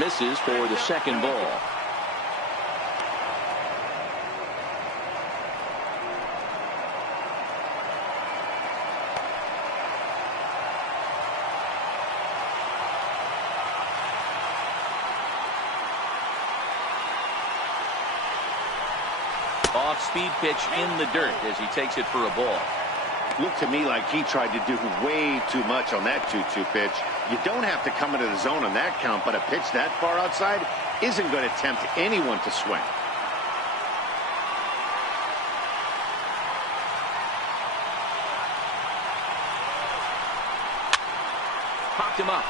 Misses for the second ball. Off-speed pitch in the dirt as he takes it for a ball. Looked to me like he tried to do way too much on that 2-2 pitch. You don't have to come into the zone on that count, but a pitch that far outside isn't going to tempt anyone to swing. Popped him up.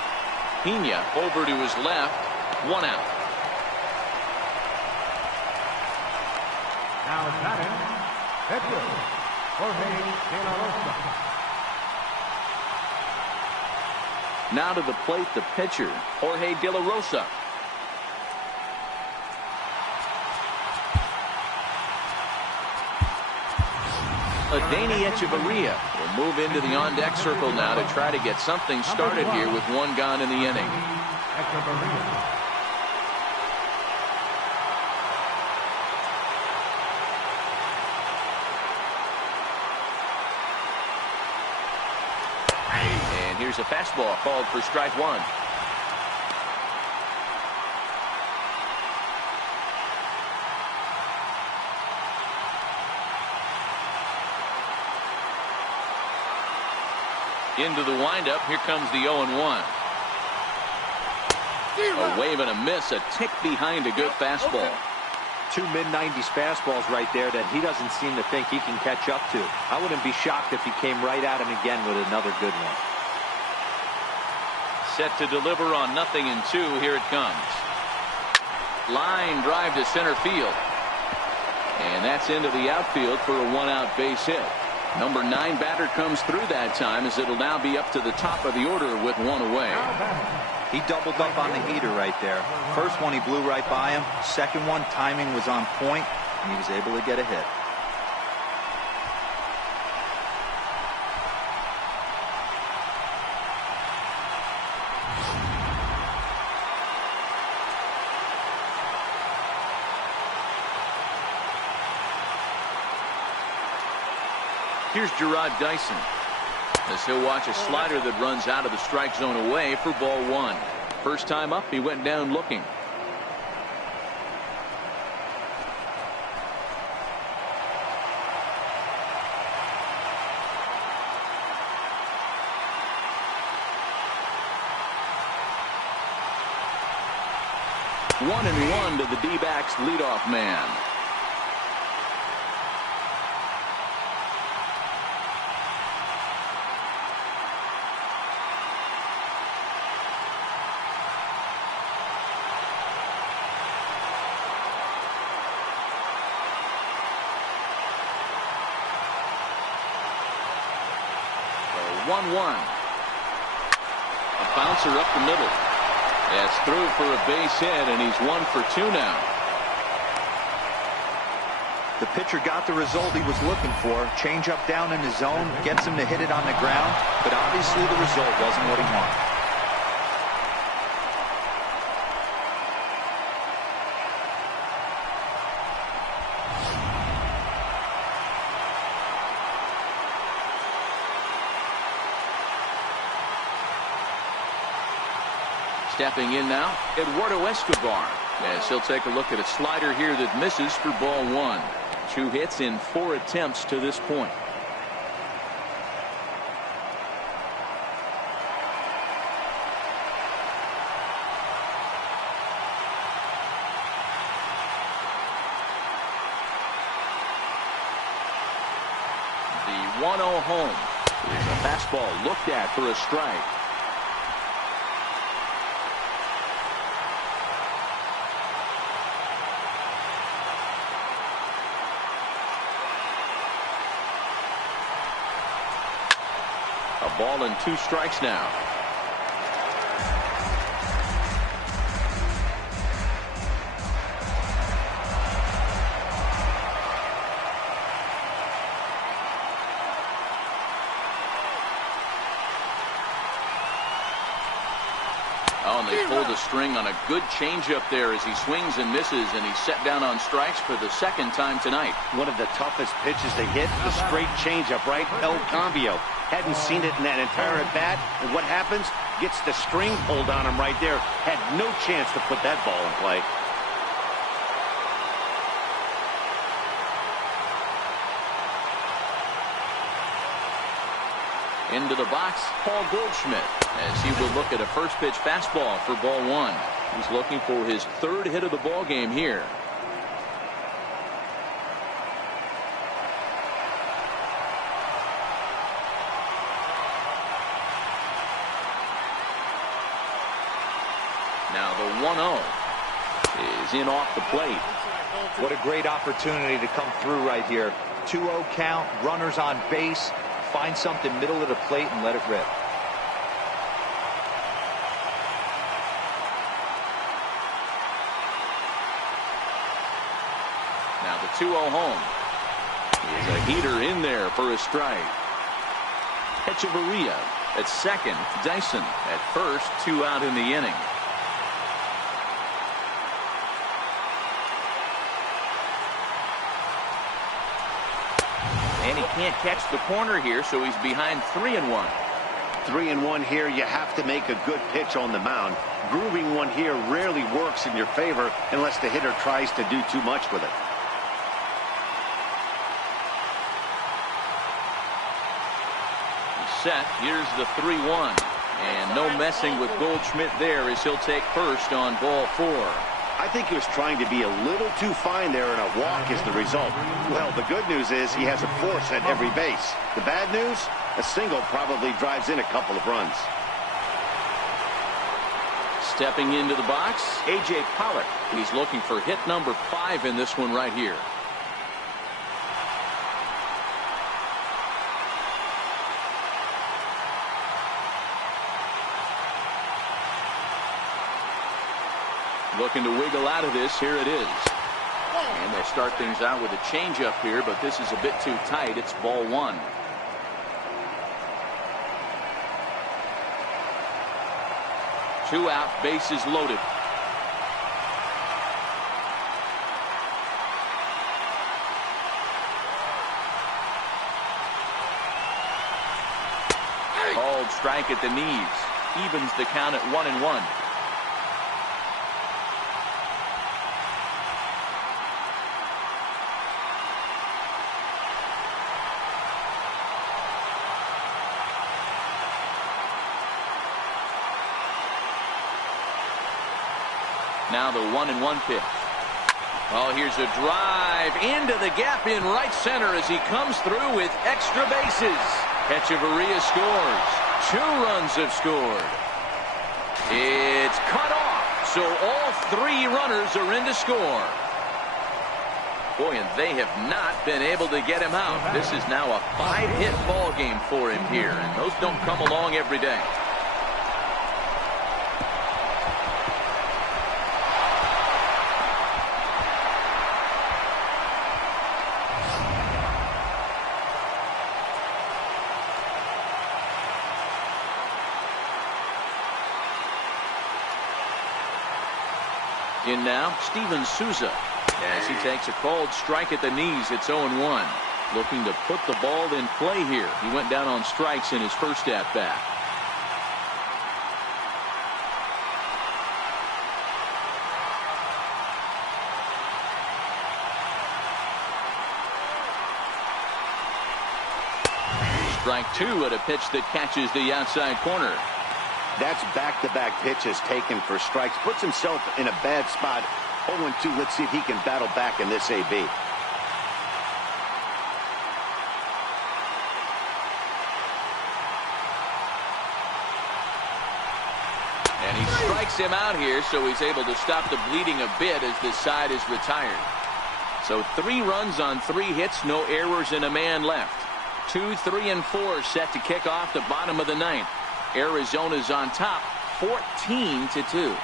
Pena over to his left. 1 out. Now batting, pitcher, Jorge De La Rosa. Now to the plate, the pitcher, Jorge De La Rosa. Adani Echeverria will move into the on-deck circle now to try to get something started here with one gone in the inning. And here's a fastball called for strike one. Into the windup. Here comes the 0-1. A wave and a miss. A tick behind a good fastball. Two mid-90s fastballs right there that he doesn't seem to think he can catch up to. I wouldn't be shocked if he came right at him again with another good one. Set to deliver on 0-2. Here it comes. Line drive to center field. And that's into the outfield for a one-out base hit. Number 9 batter comes through that time, as it'll now be up to the top of the order with one away. He doubled up on the heater right there. First one he blew right by him. Second one, timing was on point, and he was able to get a hit. Here's Gerard Dyson, as he'll watch a slider that runs out of the strike zone away for ball one. First time up, he went down looking. One and one to the D-backs leadoff man. A 1-1. A bouncer up the middle. That's through for a base hit, and he's 1 for 2 now. The pitcher got the result he was looking for. Change up down in his zone, gets him to hit it on the ground, but obviously the result wasn't what he wanted. Stepping in now, Eduardo Escobar, as he'll take a look at a slider here that misses for ball one. 2 hits in 4 attempts to this point. The 1-0 home is a fastball looked at for a strike. A ball and 2 strikes now. Oh, and they pulled the string on a good changeup there as he swings and misses, and he's set down on strikes for the 2nd time tonight. One of the toughest pitches to hit, the straight changeup, right? El Cambio. Hadn't seen it in that entire at-bat, and what happens? Gets the string pulled on him right there. Had no chance to put that ball in play. Into the box, Paul Goldschmidt, as he will look at a first pitch fastball for ball one. He's looking for his 3rd hit of the ball game here. Now the 1-0 is in off the plate. What a great opportunity to come through right here. 2-0 count, runners on base. Find something middle of the plate and let it rip. 2-0 home. There's a heater in there for a strike. Echeverria at second. Dyson at first. 2 out in the inning. And he can't catch the corner here, so he's behind 3-1. 3-1 here. You have to make a good pitch on the mound. Grooving one here rarely works in your favor unless the hitter tries to do too much with it. Set. Here's the 3-1. And no messing with Goldschmidt there as he'll take first on ball 4. I think he was trying to be a little too fine there, and a walk is the result. Well, the good news is he has a force at every base. The bad news? A single probably drives in a couple of runs. Stepping into the box, A.J. Pollock. He's looking for hit number 5 in this one right here. Looking to wiggle out of this. Here it is. And they'll start things out with a changeup here, but this is a bit too tight. It's ball 1. Two out, bases loaded. Called strike at the knees. Evens the count at 1-1. Now the 1-1 pitch. Oh, here's a drive into the gap in right center as he comes through with extra bases. Echeverria scores. 2 runs have scored. It's cut off, so all 3 runners are in to score. Boy, and they have not been able to get him out. This is now a 5-hit ball game for him here, and those don't come along every day. In now, Steven Souza. As he takes a called strike at the knees, it's 0-1. Looking to put the ball in play here. He went down on strikes in his first at-bat. Strike 2 at a pitch that catches the outside corner. That's back-to-back pitches taken for strikes. Puts himself in a bad spot. 0-2. Let's see if he can battle back in this AB. And he strikes him out here, so he's able to stop the bleeding a bit as this side is retired. So 3 runs on 3 hits, no errors, and a man left. 2, 3, and 4 set to kick off the bottom of the 9th. Arizona's on top, 14-2.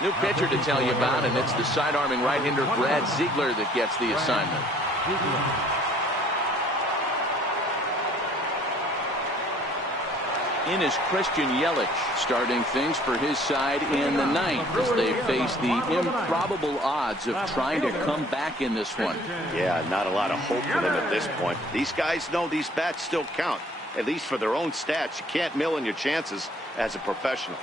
New pitcher to tell you about, and it's the side-arming right-hander Brad Ziegler that gets the assignment. In is Christian Yelich, starting things for his side in the 9th as they face the improbable odds of trying to come back in this one. Yeah, not a lot of hope for them at this point. These guys know these bats still count, at least for their own stats. You can't mill in your chances as a professional.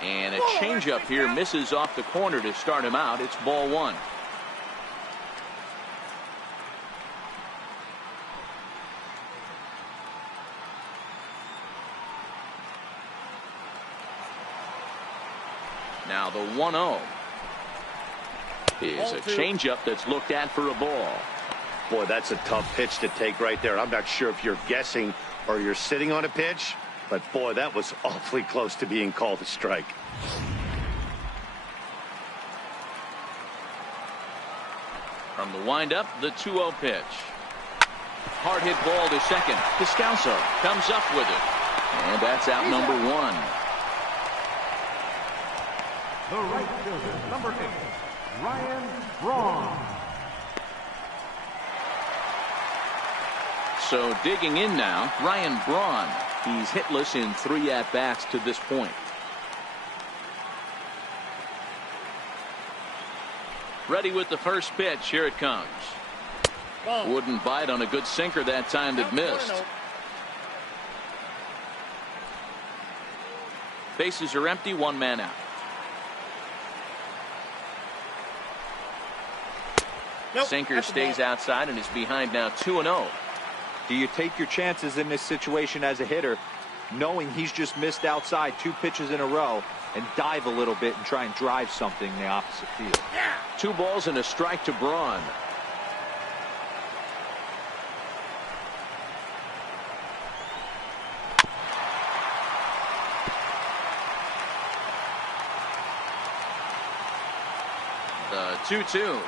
And a changeup here misses off the corner to start him out. It's ball 1. Now the 1-0 is a changeup that's looked at for a ball. Boy, that's a tough pitch to take right there. I'm not sure if you're guessing or you're sitting on a pitch, but boy, that was awfully close to being called a strike. From the windup, the 2-0 pitch. hard hit ball to second. Descalso comes up with it. And that's out number one. The right fielder, number 8, Ryan Braun. So digging in now, Ryan Braun. He's hitless in 3 at-bats to this point. Ready with the first pitch. Here it comes. Wouldn't bite on a good sinker that time that missed. Bases are empty, 1 man out. Sinker stays outside and is behind now 2-0. Do you take your chances in this situation as a hitter, knowing he's just missed outside 2 pitches in a row, and dive a little bit and try and drive something in the opposite field? 2 balls and a strike to Braun. The 2-2.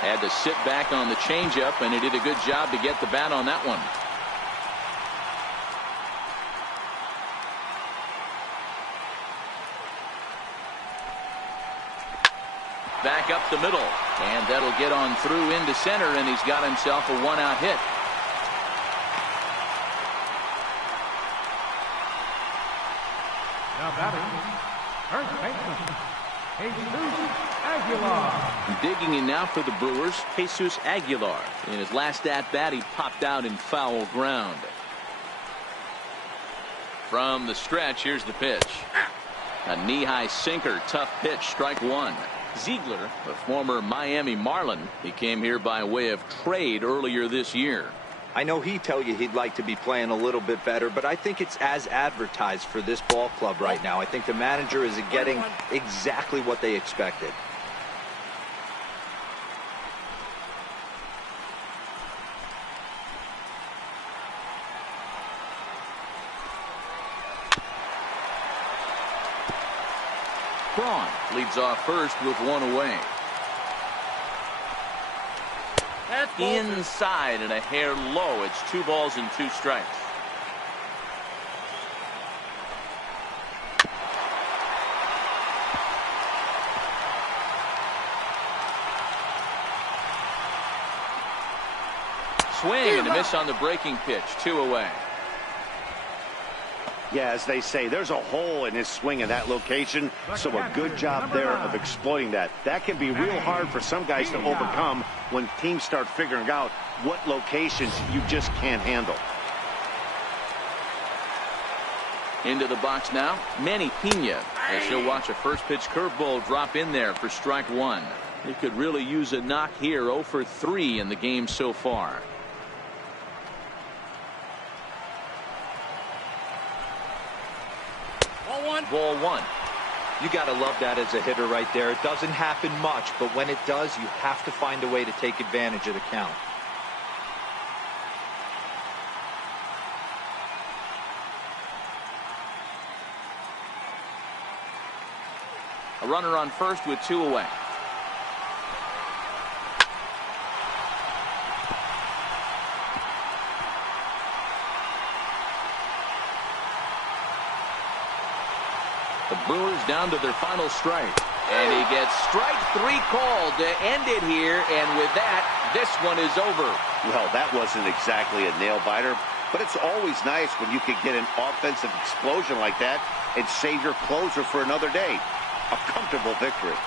Had to sit back on the changeup, and he did a good job to get the bat on that one. Back up the middle, and that'll get on through into center, and he's got himself a 1-out hit. Now batting, first baseman, Jesus Aguilar. Digging in now for the Brewers, Jesus Aguilar. In his last at-bat, he popped out in foul ground. From the stretch, here's the pitch. A knee-high sinker, tough pitch, strike 1. Ziegler, the former Miami Marlin, he came here by way of trade earlier this year. I know he'd tell you he'd like to be playing a little bit better, but I think it's as advertised for this ball club right now. I think the manager is getting exactly what they expected. Braun leads off first with 1 away. Inside and a hair low. It's 2 balls and 2 strikes. Swing and a miss on the breaking pitch. 2 away. Yeah, as they say, there's a hole in his swing in that location, so a good job there of exploiting that. That can be real hard for some guys to overcome when teams start figuring out what locations you just can't handle. Into the box now, Manny Pena, as he'll watch a first pitch curveball drop in there for strike 1. He could really use a knock here. 0 for 3 in the game so far. Ball 1. You got to love that as a hitter right there. It doesn't happen much, but when it does, you have to find a way to take advantage of the count. A runner on first with 2 away. The Brewers down to their final strike. And he gets strike 3 called to end it here. And with that, this one is over. Well, that wasn't exactly a nail-biter, but it's always nice when you can get an offensive explosion like that and save your closer for another day. A comfortable victory.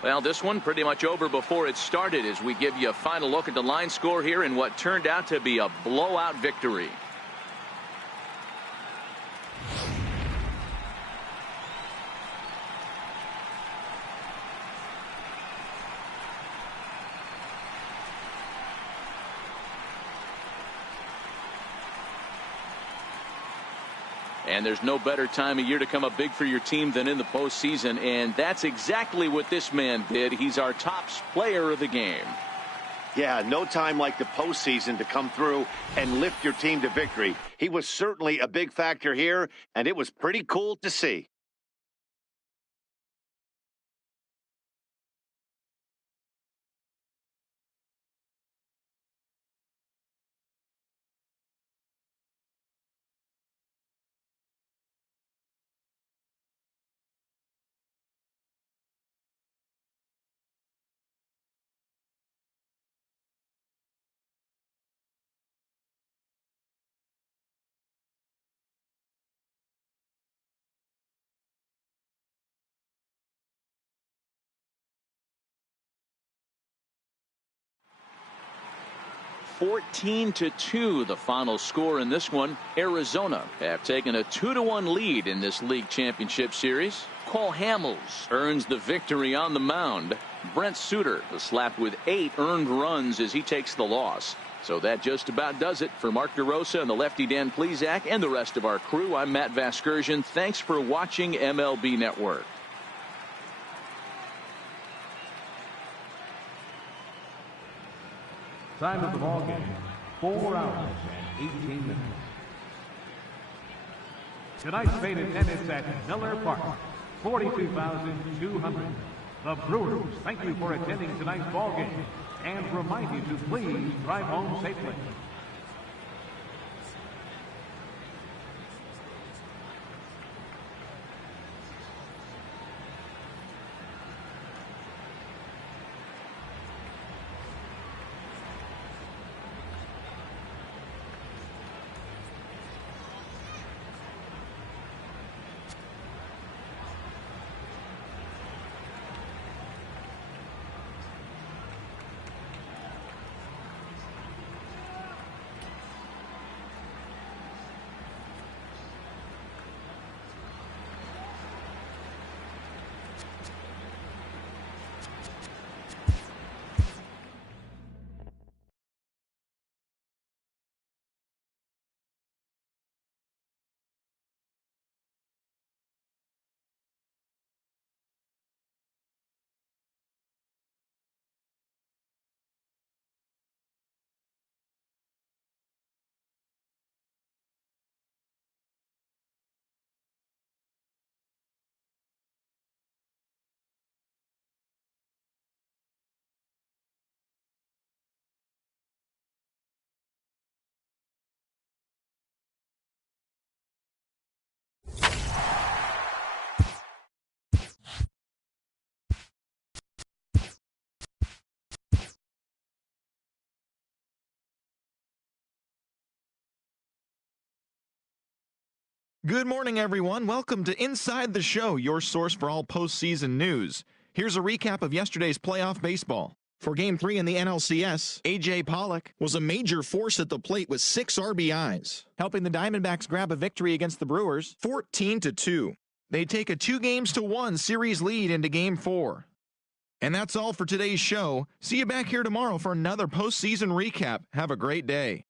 Well, this one pretty much over before it started as we give you a final look at the line score here in what turned out to be a blowout victory. And there's no better time of year to come up big for your team than in the postseason, and that's exactly what this man did. He's our top player of the game. Yeah, no time like the postseason to come through and lift your team to victory. He was certainly a big factor here, and it was pretty cool to see. (14-2) the final score in this one. Arizona have taken a 2-1 lead in this league championship series. Cole Hamels earns the victory on the mound. Brent Suter the slap with 8 earned runs as he takes the loss. So that just about does it for Mark DeRosa and the lefty Dan Plesac and the rest of our crew. I'm Matt Vasgersian. Thanks for watching MLB Network. Time of the ball game, 4 hours and 18 minutes. Tonight's main attendance at Miller Park, 42,200. The Brewers thank you for attending tonight's ball game and remind you to please drive home safely. Good morning, everyone. Welcome to Inside the Show, your source for all postseason news. Here's a recap of yesterday's playoff baseball. For Game 3 in the NLCS, A.J. Pollock was a major force at the plate with 6 RBIs, helping the Diamondbacks grab a victory against the Brewers 14-2. They take a 2-1 series lead into Game 4. And that's all for today's show. See you back here tomorrow for another postseason recap. Have a great day.